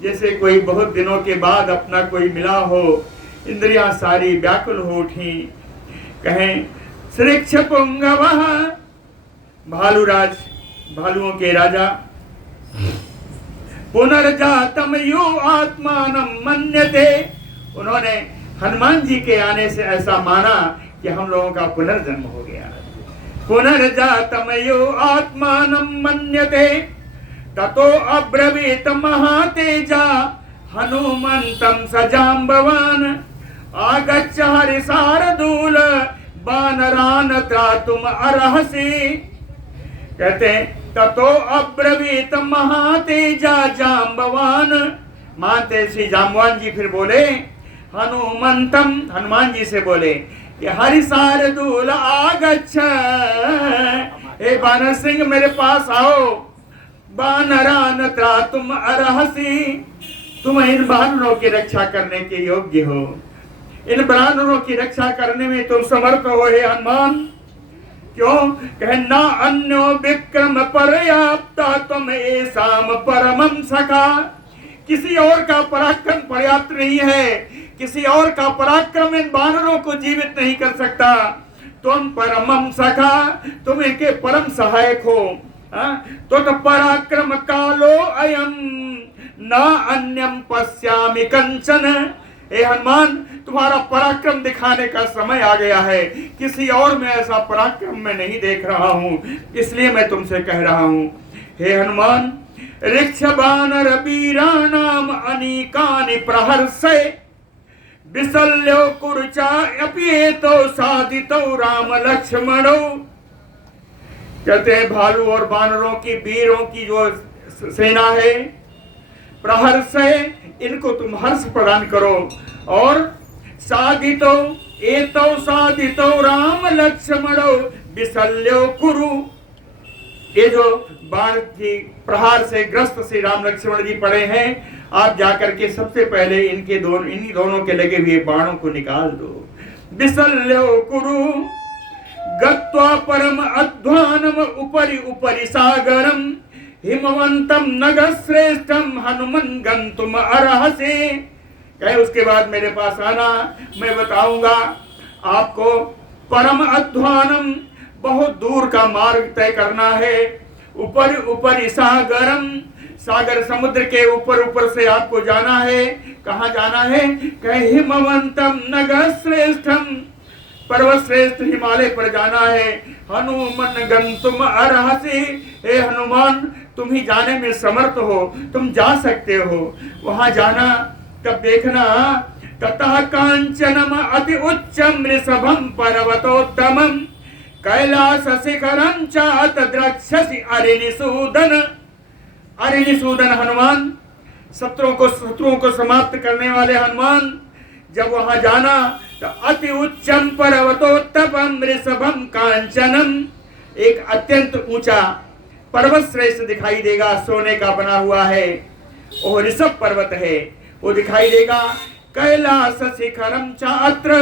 जैसे कोई बहुत दिनों के बाद अपना कोई मिला हो, इंद्रियां सारी व्याकुल हो उठी। कहें सरीक्ष पुंगवः, भालूराज, भालुओं के राजा। पुनर्जातम यो आत्मानं मन्यते, उन्होंने हनुमान जी के आने से ऐसा माना कि हम लोगों का पुनर्जन्म हो गया। पुनर्जातम यो आत्मानं मन्यते ततो अब्रवीत महातेजा हनुमन्तं स जाम्बवान् आगच्छ हरिशार्दूल वानरान् त्रातुम अर्हसि। कहते हैं ततो अब्रवीत महातेजा जाम्बवान्, महातेजी जाम्बवान जी फिर बोले हनुमंतम, हनुमान जी से बोले कि हरिशार्दूल आगच्छ, हे बानर सिंह मेरे पास आओ। वानरान् त्रातुम अर्हसि, तुम इन वानरों की रक्षा करने के योग्य हो, इन वानरों की रक्षा करने में तुम समर्थ हो हे हनुमान। क्यों? कहना अन्यो विक्रम पर्याप्ता तुम ऐसाम परमं सखा, किसी और का पराक्रम पर्याप्त नहीं है, किसी और का पराक्रम इन वानरों को जीवित नहीं कर सकता। तुम परमं सखा, तुम इनके परम सहायक हो। तो पराक्रम कालो अयम न अन्यम पश्यामि कंचन, हे हनुमान तुम्हारा पराक्रम दिखाने का समय आ गया है, किसी और में ऐसा पराक्रम मैं नहीं देख रहा हूँ, इसलिए मैं तुमसे कह रहा हूँ। हे हनुमान ऋक्ष वानर वीराणाम अनीकानि प्रहर्षे विशल्यो कुरुचा अपिएतो साधितो राम लक्ष्मणो। कहते हैं भालू और वानरों की, वीरों की जो सेना है, प्रहर्ष है, इनको तुम हर्ष प्रदान करो। और साधितो एतो साधितो राम लक्ष्मणो विशल्यो कुरु, ये जो बाण की प्रहार से ग्रस्त श्री राम लक्ष्मण जी पड़े हैं, आप जाकर के सबसे पहले इनके दोनों, इन्हीं दोनों के लगे हुए बाणों को निकाल दो। विशल्यो कुरु गत्वा परम अध्वानम उपरि उपरि सागरम हिमवंतम नगर श्रेष्ठम हनुमन गंतुम अर्हसि। कहे उसके बाद मेरे पास आना, मैं बताऊंगा आपको। परम अध्वानम, बहुत दूर का मार्ग तय करना है। ऊपर ऊपर सागरम, सागर समुद्र के ऊपर ऊपर से आपको जाना है। कहाँ जाना है? कहे हिमवंतम नगर श्रेष्ठम, पर्वत श्रेष्ठ हिमालय पर जाना है। हनुमन गंतुम अर्हसि, हे हनुमान तुम ही जाने में समर्थ हो, तुम जा सकते हो वहां जाना। तब देखना ततः कांचनम अति उच्चम ऋषभम पर्वतोत्तमम कैलास शिखरं चात द्रक्ष्यसि अरिनिसूदन। अरिनिसूदन हनुमान, शत्रुओं को समाप्त करने वाले हनुमान, जब वहां जाना तो अति उच्चम पर्वतोत्तमम ऋषभम कांचनम, एक अत्यंत ऊंचा पर्वत श्रेष्ठ दिखाई देगा, सोने का बना हुआ है, वो ऋषभ पर्वत है, वो दिखाई देगा। कैलास शिखरम चात्र,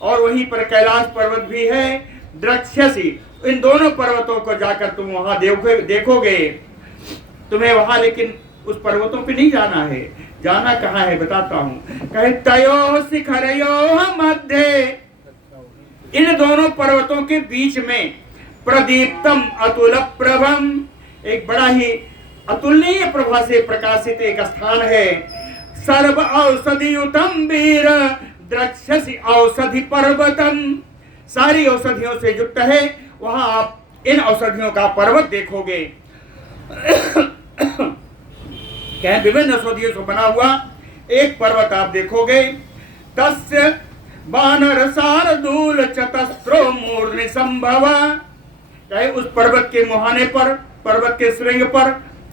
और वहीं पर कैलाश पर्वत भी है। द्रक्ष्यसि, इन दोनों पर्वतों को जाकर तुम वहां देखोगे। तुम्हें वहां लेकिन उस पर्वतों पे नहीं जाना है। जाना कहाँ है बताता हूँ। कहे तयो शिखरयो मध्य, इन दोनों पर्वतों के बीच में प्रदीप्तम अतुल प्रभम, एक बड़ा ही अतुलनीय प्रभा से प्रकाशित एक स्थान है। सर्व औषधियुतम वीर द्रक्ष्यसि औषधि पर्वतम, सारी औषधियों से युक्त है, वहां आप इन औषधियों का पर्वत देखोगे, क्या विभिन्न औषधियों से बना हुआ एक पर्वत आप देखोगे, तस्य बानर शार्दूल चतस्रो मूर्नि संभवा, चाहे उस पर्वत के मुहाने पर, पर्वत के श्रृंग पर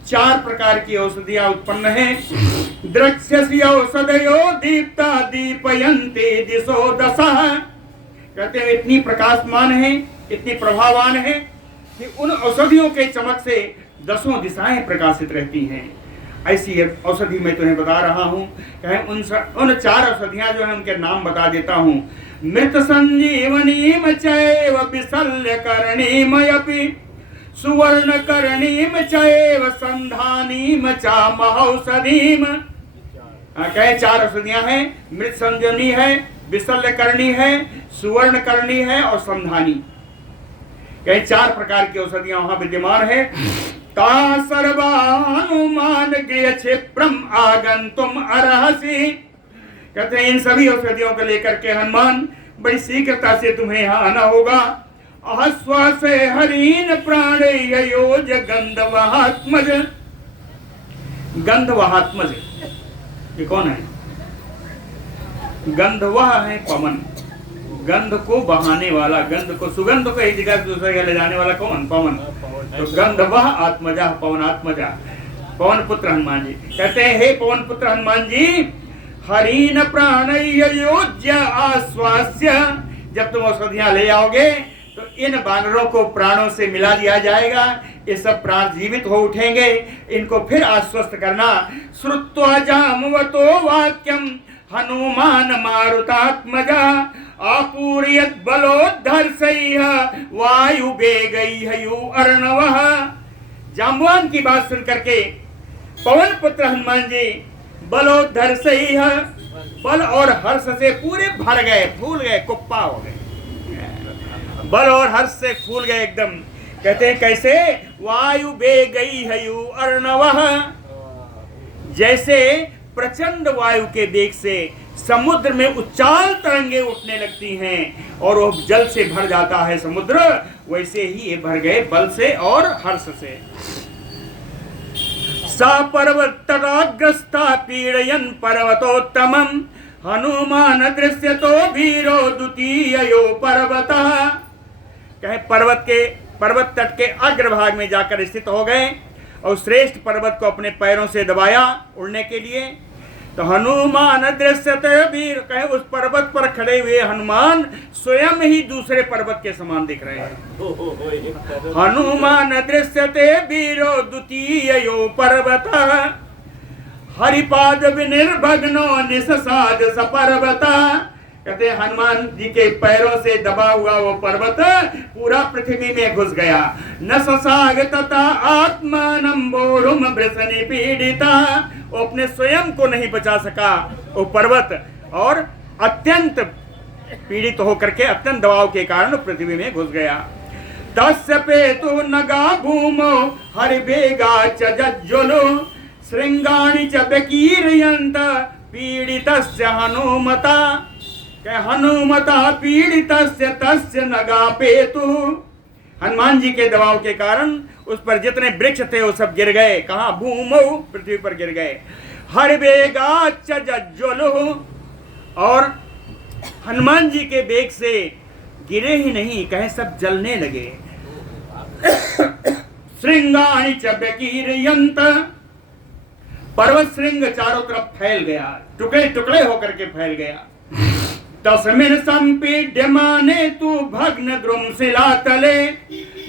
4 प्रकार की औषधियां उत्पन्न हैं। द्रक्ष्यसि औषधयो दीप्ता दीपयन्ते दिशो दशः, कहते हैं इतनी प्रकाशमान है, इतनी प्रभावान है कि उन औषधियों के चमक से 10 दिशाएं प्रकाशित रहती हैं। ऐसी औषधि मैं तुम्हें बता रहा हूँ। उन 4 औषधियां जो है उनके नाम बता देता हूँ। मृत संजीवनीम चैव विशल्य करणीमयपि सुवर्ण करणीम चैव संधानीम चा महौषधीम। कहे 4 औषधियां हैं, मृत संजीवनी है, विशल्य करणी है, सुवर्ण करणी है और संधानी। कहे 4 प्रकार की औषधियां वहां विद्यमान है। ता सर्वानुमान गृह क्षिप्रम आगंतुम अर्हसि, कहते हैं इन सभी औषधियों को लेकर के हनुमान बड़ी शीघ्रता से तुम्हें यहाँ आना होगा। अहस्वसे हरीन प्राणे योज गंधवहात्मज, गंधवहात्मज ये कौन है? गंधवह है पवन, गंध को बहाने वाला, गंध को, सुगंध को एक जगह से दूसरी जगह ले जाने वाला कौन? पवन। तो गंधवह आत्मजा, पवन आत्मजा, पवन पुत्र हनुमान जी। कहते हैं हे पवन पुत्र हनुमान जी, हरीन प्राणयोज्य आश्वास्य, जब तुम औषधियां ले आओगे तो इन वानरों को प्राणों से मिला दिया जाएगा, ये सब प्राण जीवित हो उठेंगे, इनको फिर आश्वस्त करना। श्रुत्वा जामवतो वाक्यम हनुमान मारुतात्मजा आपूर्यत बलोद्धर्षैः वायु वेगैः अर्णवः। जाम्बवान की बात सुन करके पवन पुत्र हनुमान जी बलोद्धर्षैः, बल और हर्ष से पूरे भर गए, फूल गए, कुप्पा हो गए, बल और हर्ष से फूल गए एकदम। कहते हैं कैसे? वायु वेगैः अर्णवः, जैसे प्रचंड वायु के वेग से समुद्र में उच्चाल तरंगे उठने लगती हैं और वो जल से भर जाता है समुद्र, वैसे ही ये भर गए बल से और हर्ष से। सा पर्वत तटाग्रस्था पीड़यन् पर्वतोत्तमम् हनुमान दृश्यतो वीरो द्वितीयो पर्वतः। कहे पर्वत तट के अग्रभाग में जाकर स्थित हो गए और श्रेष्ठ पर्वत को अपने पैरों से दबाया उड़ने के लिए। तो हनुमान दृश्यते वीर, कहे उस पर्वत पर खड़े हुए हनुमान स्वयं ही दूसरे पर्वत के समान दिख रहे हैं। हनुमान दृश्यते वीरो द्वितीयो पर्वतः हरिपाद विनिर्भग्नो निससाद सपर्वतः। कहते हैं हनुमान जी के पैरों से दबा हुआ वो पर्वत पूरा पृथ्वी में घुस गया। न ससाग तथा आत्मानं बोरुम वृषनि पीड़िता, वो अपने स्वयं को नहीं बचा सका वो पर्वत, और अत्यंत पीड़ित होकर के अत्यंत दबाव के कारण पृथ्वी में घुस गया। तस्य पेतु नगा भूमो हरिवेगा च जज्ज्वलो श्रृंगाणि च व्यकीर्यन्त पीड़ितस्य हनुमता। हनुमता पीड़ितस्य तस्य नगा पेतु, हनुमान जी के दबाव के कारण उस पर जितने वृक्ष थे वो सब गिर गए। कहाँ? भूमौ, पृथ्वी पर गिर गए। हरिवेगा च जज्ज्वलो, और हनुमान जी के वेग से गिरे ही नहीं, कहे सब जलने लगे। श्रृंगाणि च व्यकीर्यन्त, पर्वत श्रृंग चारों तरफ फैल गया, टुकड़े टुकड़े होकर के फैल गया। तस्मिन् संपीड्यमाने तु भग्न द्रुमशिला तले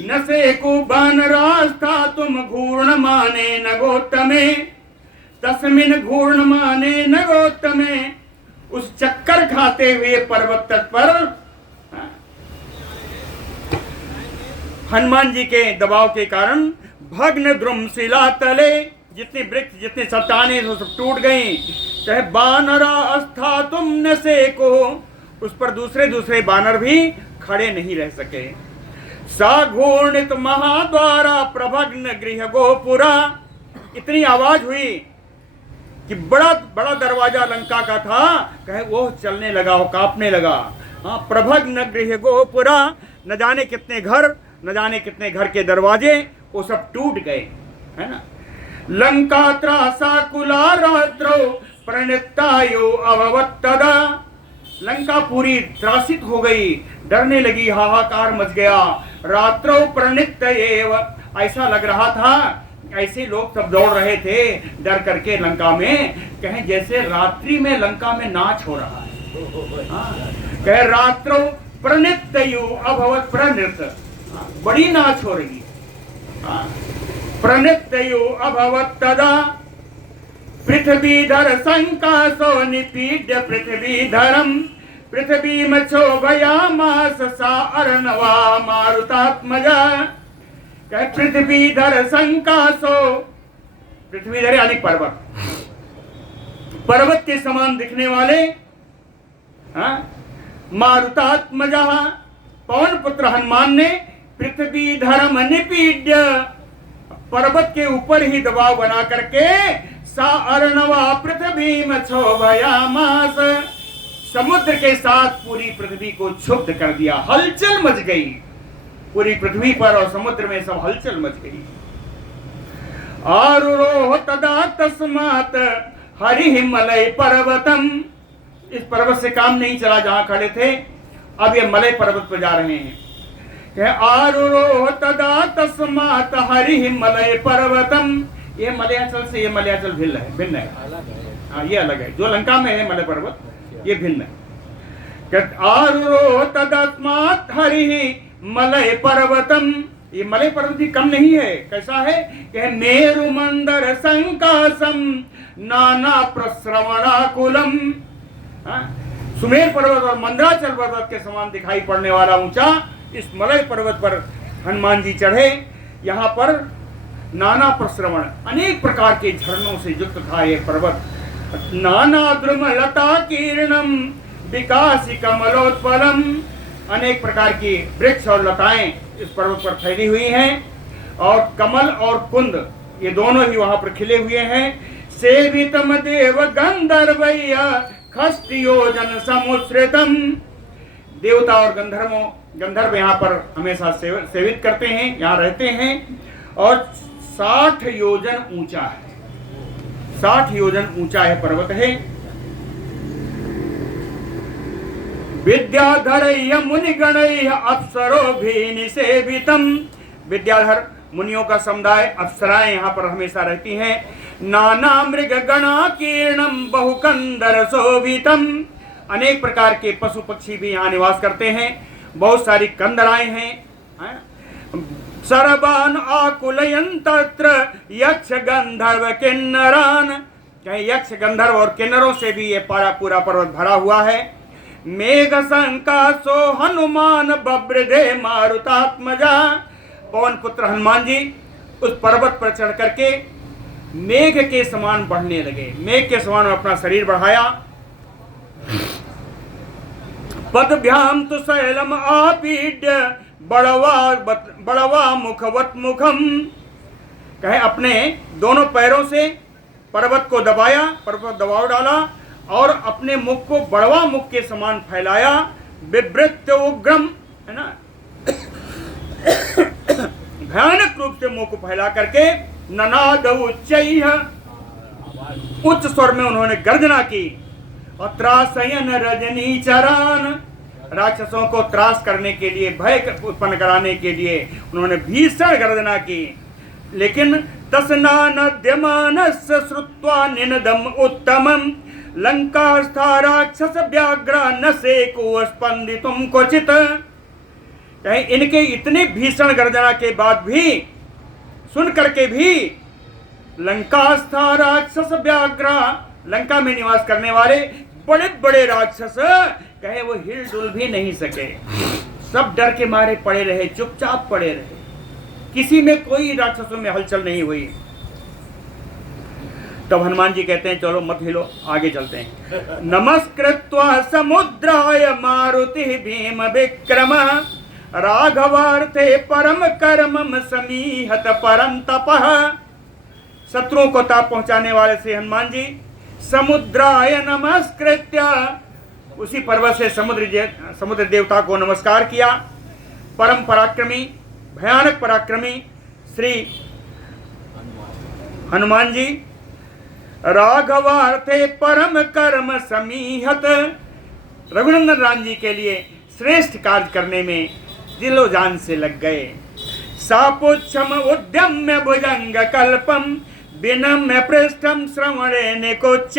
न सेको वानरास्तातुम घूर्णमाने नगोत्तमे। तस्मिन् घूर्णमाने नगोत्तमे, उस चक्कर खाते हुए पर्वत तट पर हनुमान जी के दबाव के कारण भग्न द्रुमशिला तले, जितने वृक्ष जितने चट्टानें वो सब टूट गई। चाहे बानरा अस्था तुम न सेको, उस पर दूसरे दूसरे बानर भी खड़े नहीं रह सके। साघूर्णित महाद्वारा प्रभग्न गृह गोपुरा, इतनी आवाज हुई कि बड़ा बड़ा दरवाजा लंका का था, कहे वो चलने लगा, वो कांपने लगा। हाँ, प्रभग्न गृह गोपुरा, न जाने कितने घर न जाने कितने घर के दरवाजे वो सब टूट गए, है ना। लंका त्रासाकुला रात्रो प्रणितायो अभवत् तदा, लंका पूरी त्रासित हो गई, डरने लगी, हाहाकार मच गया। रात्रो प्रणित एव, ऐसा लग रहा था ऐसे लोग सब दौड़ रहे थे डर करके लंका में, कहें जैसे रात्रि में लंका में नाच हो रहा है। कहे रात्रो प्रणितयु अभवत् प्रणित, बड़ी नाच हो रही। प्रणितयु अभवत् तदा पृथ्वीधर संकासो निपीड्य पृथ्वीधरम पृथ्वी मक्षोभयामास सा अर्णवा मारुतात्मजा। कहे पृथ्वीधर संकासो, पृथ्वीधर यानी पर्वत, पर्वत के समान दिखने वाले मारुतात्मजा, पवन पुत्र हनुमान ने पृथ्वीधरम निपीड्य, पर्वत के ऊपर ही दबाव बना करके सा अर्णवा पृथ्वी मक्षोभयामास, समुद्र के साथ पूरी पृथ्वी को क्षुब्ध कर दिया, हलचल मच गई पूरी पृथ्वी पर और समुद्र में सब हलचल मच गई। आरुरोह तदा तस्मात् हरिहिमलय पर्वतम, इस पर्वत से काम नहीं चला जहां खड़े थे, अब ये मलय पर्वत पर जा रहे हैं। आरुरोह तदा तस्मात् हरिहिमलय पर्वतम, ये मलयाचल से ये मलयाचल भिन्न है, हाँ ये अलग है। जो लंका में है मलय पर्वत ये भिन्न है। आरुरोह तस्मात् हरिहि मलय पर्वतम, ये मलय पर्वत भी कम नहीं है, कैसा है कि मेरु मंदर संकासम नाना प्रश्रवणाकुलम, सुमेर पर्वत और मंदराचल पर्वत के समान दिखाई पड़ने वाला ऊंचा इस मलय पर्वत पर हनुमान जी चढ़े। यहाँ पर नाना प्रश्रवण, अनेक प्रकार के झरनों से युक्त था ये पर्वत। नाना द्रुमलता कीर्णम विकासी कमलोत्पलम, अनेक प्रकार की वृक्ष और लताएं इस पर्वत पर फैली हुई हैं और कमल और कुंद ये दोनों ही वहां पर खिले हुए हैं। सेवितम देव गंधर्वैया खस्तियोजन समुश्रितम, देवता और गंधर्व यहाँ पर हमेशा सेवित करते हैं, यहाँ रहते हैं और 60 योजन ऊंचा है, 60 योजन ऊंचा है पर्वत है। विद्याधर मुनिगण अप्सरो भी निसेवितम, विद्याधर मुनियों का समुदाय अप्सराएं यहाँ पर हमेशा रहती हैं। नाना मृग गणा कीर्णम बहुकंदर शोभितम, अनेक प्रकार के पशु पक्षी भी यहाँ निवास करते हैं, बहुत सारी कंदराएं हैं। सर्वान आकुलयन तत्र यक्ष गंधर्व किन्नरान, कहीं यक्ष गंधर्व और किन्नरों से भी ये पूरा पर्वत भरा हुआ है। मेघ संकासो हनुमान बब्रदे मारुतात्मजा, पवन पुत्र हनुमान जी उस पर्वत पर चढ़ करके मेघ के समान बढ़ने लगे, मेघ के समान अपना शरीर बढ़ाया। पदभ्याम तो शैलम आपीड्य बड़वा मुखवत मुखम, कहे अपने दोनों पैरों से पर्वत को दबाया, पर्वत पर दबाव डाला और अपने मुख को बड़वा मुख के समान फैलाया। विवृत उग्रम, है ना, भयानक रूप से मुख को फैला करके ननाद उच्चैः, उच्च स्वर में उन्होंने गर्जना की। और त्रासयन रजनी चरान, राक्षसों को त्रास करने के लिए, भय उत्पन्न कराने के लिए उन्होंने भीषण गर्जना की। लेकिन तस्ना नद्यमानस्य श्रुत्वा निनदम उत्तमम लंकास्था राक्षस व्याघ्र न सेको स्पंदितुम क्वचित, इनके इतने भीषण गर्जना के बाद भी, सुन करके भी, लंकास्था राक्षस व्याघ्र, लंका में निवास करने वाले बड़े बड़े राक्षस कहे वो हिलडुल भी नहीं सके, सब डर के मारे पड़े रहे, चुपचाप पड़े रहे, किसी में कोई राक्षसों में हलचल नहीं हुई। तब हनुमान जी कहते हैं चलो मत हिलो, आगे चलते हैं। नमस्कृत्वा समुद्राय मारुति भीम विक्रम राघवार्थे परम कर्मम समीहत परम तपः, शत्रुओं को ताप पहुंचाने वाले से हनुमान जी समुद्राय नमस्कृत्य, उसी पर्वत से समुद्र देवता को नमस्कार किया। परम पराक्रमी भयानक पराक्रमी श्री हनुमान जी राघवार्थे परम कर्म समीहत, रघुनंदन राम जी के लिए श्रेष्ठ कार्य करने में दिलो जान से लग गए। सापुच्छम उद्यम्य भुजंग कल्पम विनम्य पृष्ठम श्रवणे निकोच्च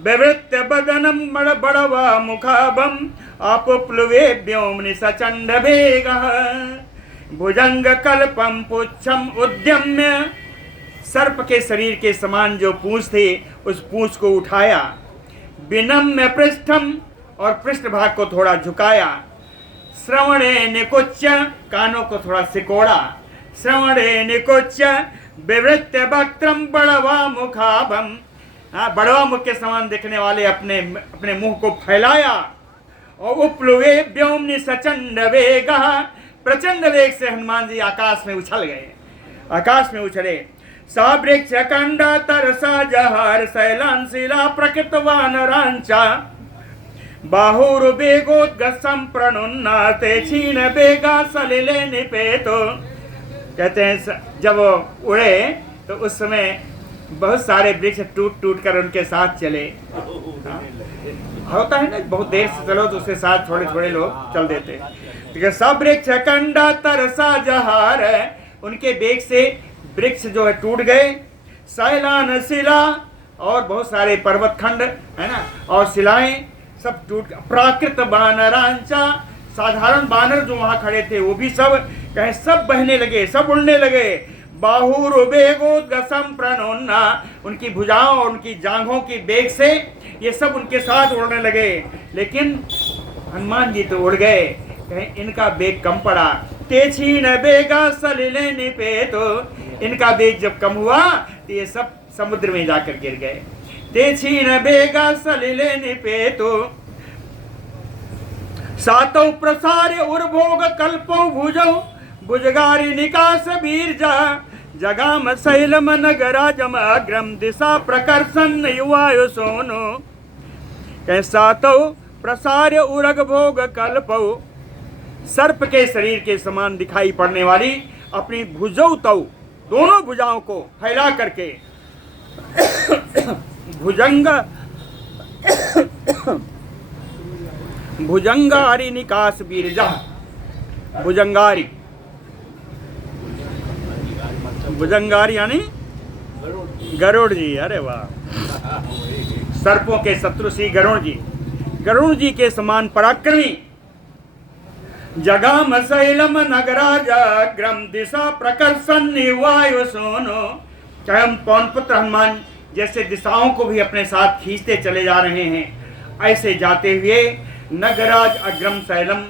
विवृत्य बदनम बड़बड़वा मुखाबम आपुप्लुवे व्योमनि सचंड वेगः। भुजंग कल्पम पुच्छम उद्यम्य, सर्प के शरीर के समान जो पूंछ थे उस पूंछ को उठाया। विनम्य पृष्ठम, और पृष्ठभाग को थोड़ा झुकाया। श्रवणे निकोच्च, कानों को थोड़ा सिकोड़ा। श्रवणे निकोच्च विवृत्य वक्त्रम बड़वा मुखाभम, बड़वा मुख के समान दिखने वाले अपने मुंह को फैलाया। और उपलुवे व्योमनि सचंड वेगः, प्रचंड वेग से हनुमान जी आकाश में उछल गए, आकाश में उछले। सावृक्ष कंडा तरसा जहार शैलान शिला प्रकृत वानरांचा बाहुर्वेगोद्गसम प्रणुन्नाते क्षीण वेगा सलिले निपेतो। कहते हैं जब वो उड़े तो उस समय बहुत सारे वृक्ष टूट टूट कर उनके साथ चले। होता है ना, बहुत देर से चलो तो उसके साथ थोड़े थोड़े लोग चल देते। सब वृक्ष कंडा तरसा जहार, उनके वेग से वृक्ष जो है टूट गए। शैलान शिला, और बहुत सारे पर्वत खंड है ना, और शिलाएं सब टूट। प्राकृत बानरांचा, साधारण बानर जो वहां खड़े थे वो भी सब कहें सब बहने लगे, सब उड़ने लगे। बाहुर्वेगोद्गसम प्रणोन्ना, उनकी भुजाओं और उनकी जांघों की बेग से ये सब उनके साथ उड़ने लगे। लेकिन हनुमान जी तो उड़ गए, कहें इनका बेग कम पड़ा। तेछीन बेगा सलिले निपेतो, इनका बेग जब कम हुआ तो ये सब समुद्र में जाकर गिर गए। तेछीन बेगा सलिले निपेतो। सातौ प्रसार्य उर्भोग कल्पौ भुजौ भुजगारी निकास बीरजा जगाम शैलम नगराजम अग्रम दिशा प्रकर्षण युवायु सोनो। सातौ प्रसार्य उरग भोग कल्पौ, सर्प के शरीर के समान दिखाई पड़ने वाली अपनी भुजौ तौ, दोनों भुजाओं को फैला करके भुजंगारी निकास बीरजा, भुजंगारी, भुजंगारी यानी गरुड़ जी। अरे वाह, सर्पों के शत्रु श्री गरुड़ जी, गरुड़ जी के समान पराक्रमी। जगाम शैलम नगराजाग्रम दिशा प्रकर्षण वायु सोनो। चाहे हम पवन पुत्र हनुमान जैसे दिशाओं को भी अपने साथ खींचते चले जा रहे हैं, ऐसे जाते हुए नगराज अग्रम शैलम,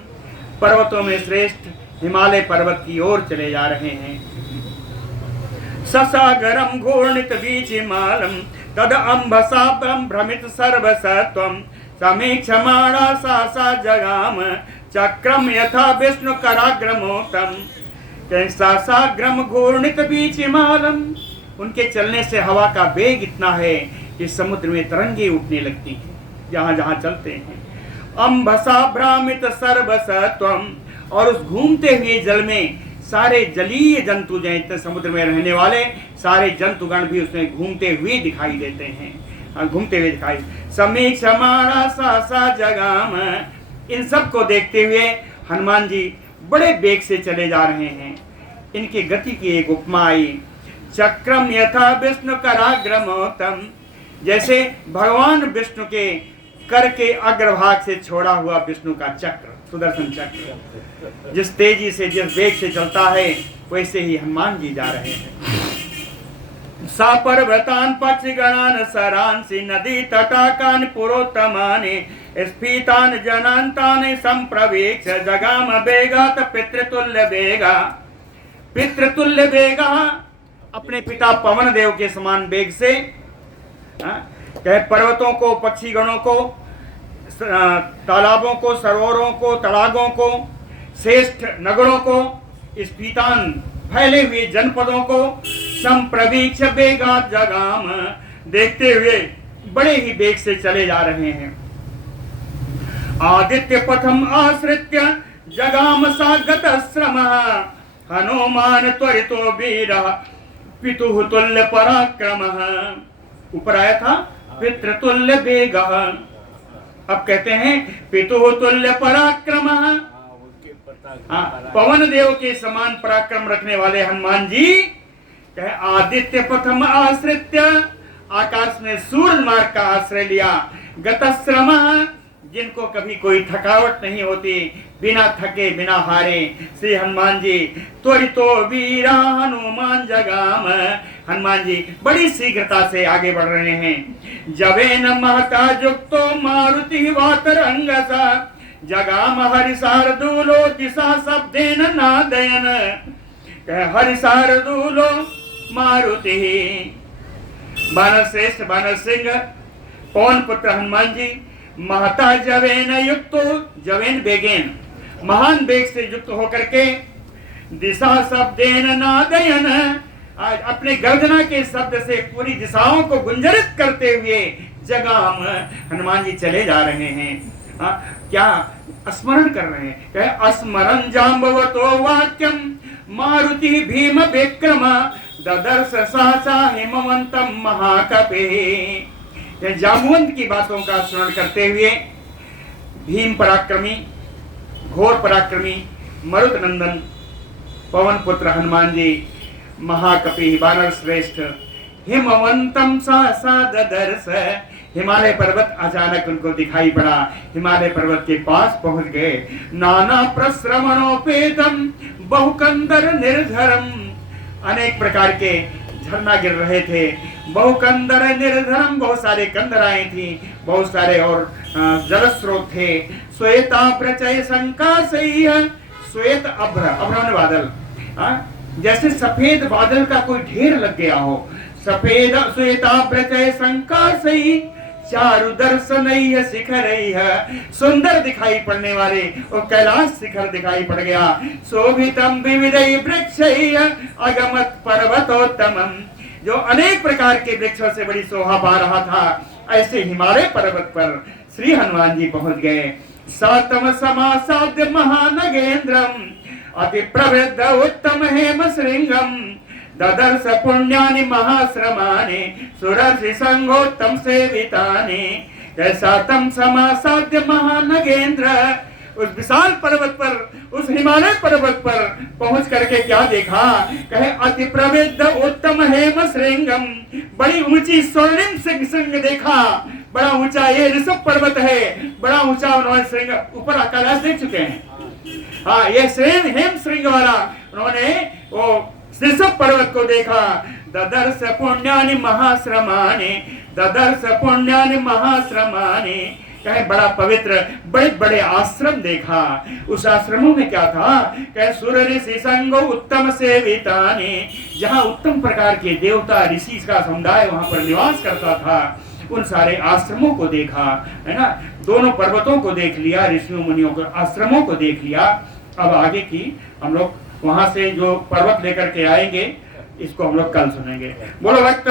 पर्वतों में श्रेष्ठ हिमालय पर्वत की ओर चले जा रहे हैं। ससागरम घूर्णित बीचिमालम तद अम्भसाभ्रम भ्रमित सर्वसत्वम समीक्षमाणा सा जगाम चक्रम यथा विष्णु कराग्रमोक्तम। सासाग्रम घूर्णित बीचिमालम, उनके चलने से हवा का वेग इतना है कि समुद्र में तरंगे उठने लगती हैं जहां जहां चलते हैं। अम्भसा भ्रामित सर्वसत्वम, और उस घूमते हुए जल में सारे जलीय जंतु जो समुद्र में रहने वाले सारे जंतुगण भी उसमें घूमते हुए दिखाई देते हैं, घूमते हुए दिखाई। समीक्षमाणा सा जगाम, इन सब को देखते हुए हनुमान जी बड़े वेग से चले जा रहे हैं। इनकी गति की एक उपमा आई। चक्रम यथा विष्णु कराग्रमोक्तम, जैसे भगवान विष्णु के कर के अग्रभाग से छोड़ा हुआ विष्णु का चक्र, सुदर्शन चक्र जिस तेजी से जिस वेग से चलता है वैसे ही हनुमान जी जा रहे हैं। सा पर्वतान पक्षिगणान सरांसि नदी तटाकान पुरोत्तमानि स्फीतान जनांतानि संप्रवेक्ष जगाम वेगात पितृतुल्य वेगा। पितृतुल्य वेगा, अपने पिता पवन देव के समान वेग से कहे पर्वतों को, पक्षीगणों को, तालाबों को, सरोवरों को, तड़ागों को, श्रेष्ठ नगरों को, स्फीतान फैले हुए जनपदों को संप्रवीक्ष वेगात जगाम, देखते हुए बड़े ही वेग से चले जा रहे हैं। आदित्य पथम आश्रित्य जगाम सागत श्रमः हनुमान त्वरितो वीरः पितुः तुल्य पराक्रमः। ऊपर आया था पितृतुल्य वेगः, अब कहते हैं पितुः तुल्य पराक्रमः। पवन देव के समान पराक्रम रखने वाले हनुमान जी कहे आदित्य प्रथम आश्रित्य, आकाश में सूर्य मार्ग का आश्रय लिया। गतश्रम, जिनको कभी कोई थकावट नहीं होती, बिना थके बिना हारे श्री हनुमान जी त्वरितो वीरा हनुमान जगाम। हनुमान जी बड़ी शीघ्रता से आगे बढ़ रहे हैं। जवे न महता युक्तो मारुति वातरंगसा, जगाम हरिशार्दूलो दिशा शब्देन नादयन। हरिशार्दूलो मारुति, बानर श्रेष्ठ बानर सिंह पवन पुत्र हनुमान जी महता जवेन युक्तो, जवेन बेगेन महान वेग से युक्त होकर के दिशा शब्देन नादयन, आज अपने गर्जना के शब्द से पूरी दिशाओं को गुंजरित करते हुए जगाम हनुमान जी चले जा रहे हैं। क्या स्मरण कर रहे हैं? कहे स्मरण जाम्बवतो वाक्यम मारुति भीम विक्रम, ददर्श सहसा हिमवंतम महाकपे। जामवंत की बातों का स्मरण करते हुए भीम पराक्रमी, घोर पराक्रमी, मरुत नंदन पवन पुत्र हनुमान जी महाकपि बानर श्रेष्ठ हिमवंतम सहसा ददर्श, हिमालय पर्वत अचानक उनको दिखाई पड़ा। हिमालय पर्वत के पास पहुंच गए। नाना प्रश्रवणोपेतम बहुकंदर निर्झरम, अनेक प्रकार के झरना गिर रहे थे। बहुकंदर निर्धरम, बहुत सारे कंदर आई थी, बहुत सारे और जल स्रोत थे। श्वेता प्रचय शंका सही है, श्वेत अभ्र, अभ्र बादल, जैसे सफेद बादल का कोई ढेर लग गया हो। सफेद श्वेता प्रचय शंका सही, चारु दर्शन शिखर है, सुंदर दिखाई पड़ने वाले और कैलाश शिखर दिखाई पड़ गया। शोभितम विविध वृक्ष अगमत पर्वतोत्तमम, जो अनेक प्रकार के वृक्षों से बड़ी शोभा पा रहा था, ऐसे हिमालय पर्वत पर श्री हनुमान जी पहुंच गए। सातम समासाद्य महानगेंद्रम, अति प्रवृद्ध उत्तम हेम श्रृंगम, ददर्श पुण्यानि महाश्रमानि, सुरसि संगोत्तम सेवितानि। कैसा तम समासाद्य महानगेंद्र, उस विशाल पर्वत पर, उस हिमालय पर्वत पर पहुंच करके क्या देखा? कहे अति प्रवृद्ध उत्तम हेम श्रृंगम, बड़ी ऊंची स्वर्णिम श्रृंग देखा। बड़ा ऊंचा ये ऋषभ पर्वत है, बड़ा ऊंचा उन्होंने श्रृंग, ऊपर कैलाश देख चुके हैं। हाँ, ये श्रृंग हेम श्रृंग वाला उन्होंने वो ऋषभ पर्वत को देखा। ददर्श पुण्यानि महाश्रमानि, ददर्श पुण्यानि महाश्रमानि, कहे बड़ा पवित्र बड़े बड़े आश्रम देखा। उस आश्रमों में क्या था? कहे सुर ऋषि संगो उत्तम सेवितानि, जहाँ उत्तम प्रकार के देवता ऋषि का समुदाय वहां पर निवास करता था। उन सारे आश्रमों को देखा, है ना। दोनों पर्वतों को देख लिया, ऋषियों मुनियों के आश्रमों को देख लिया। अब आगे की हम लोग वहां से जो पर्वत लेकर के आएंगे, इसको हम लोग कल सुनेंगे। बोलो भक्त।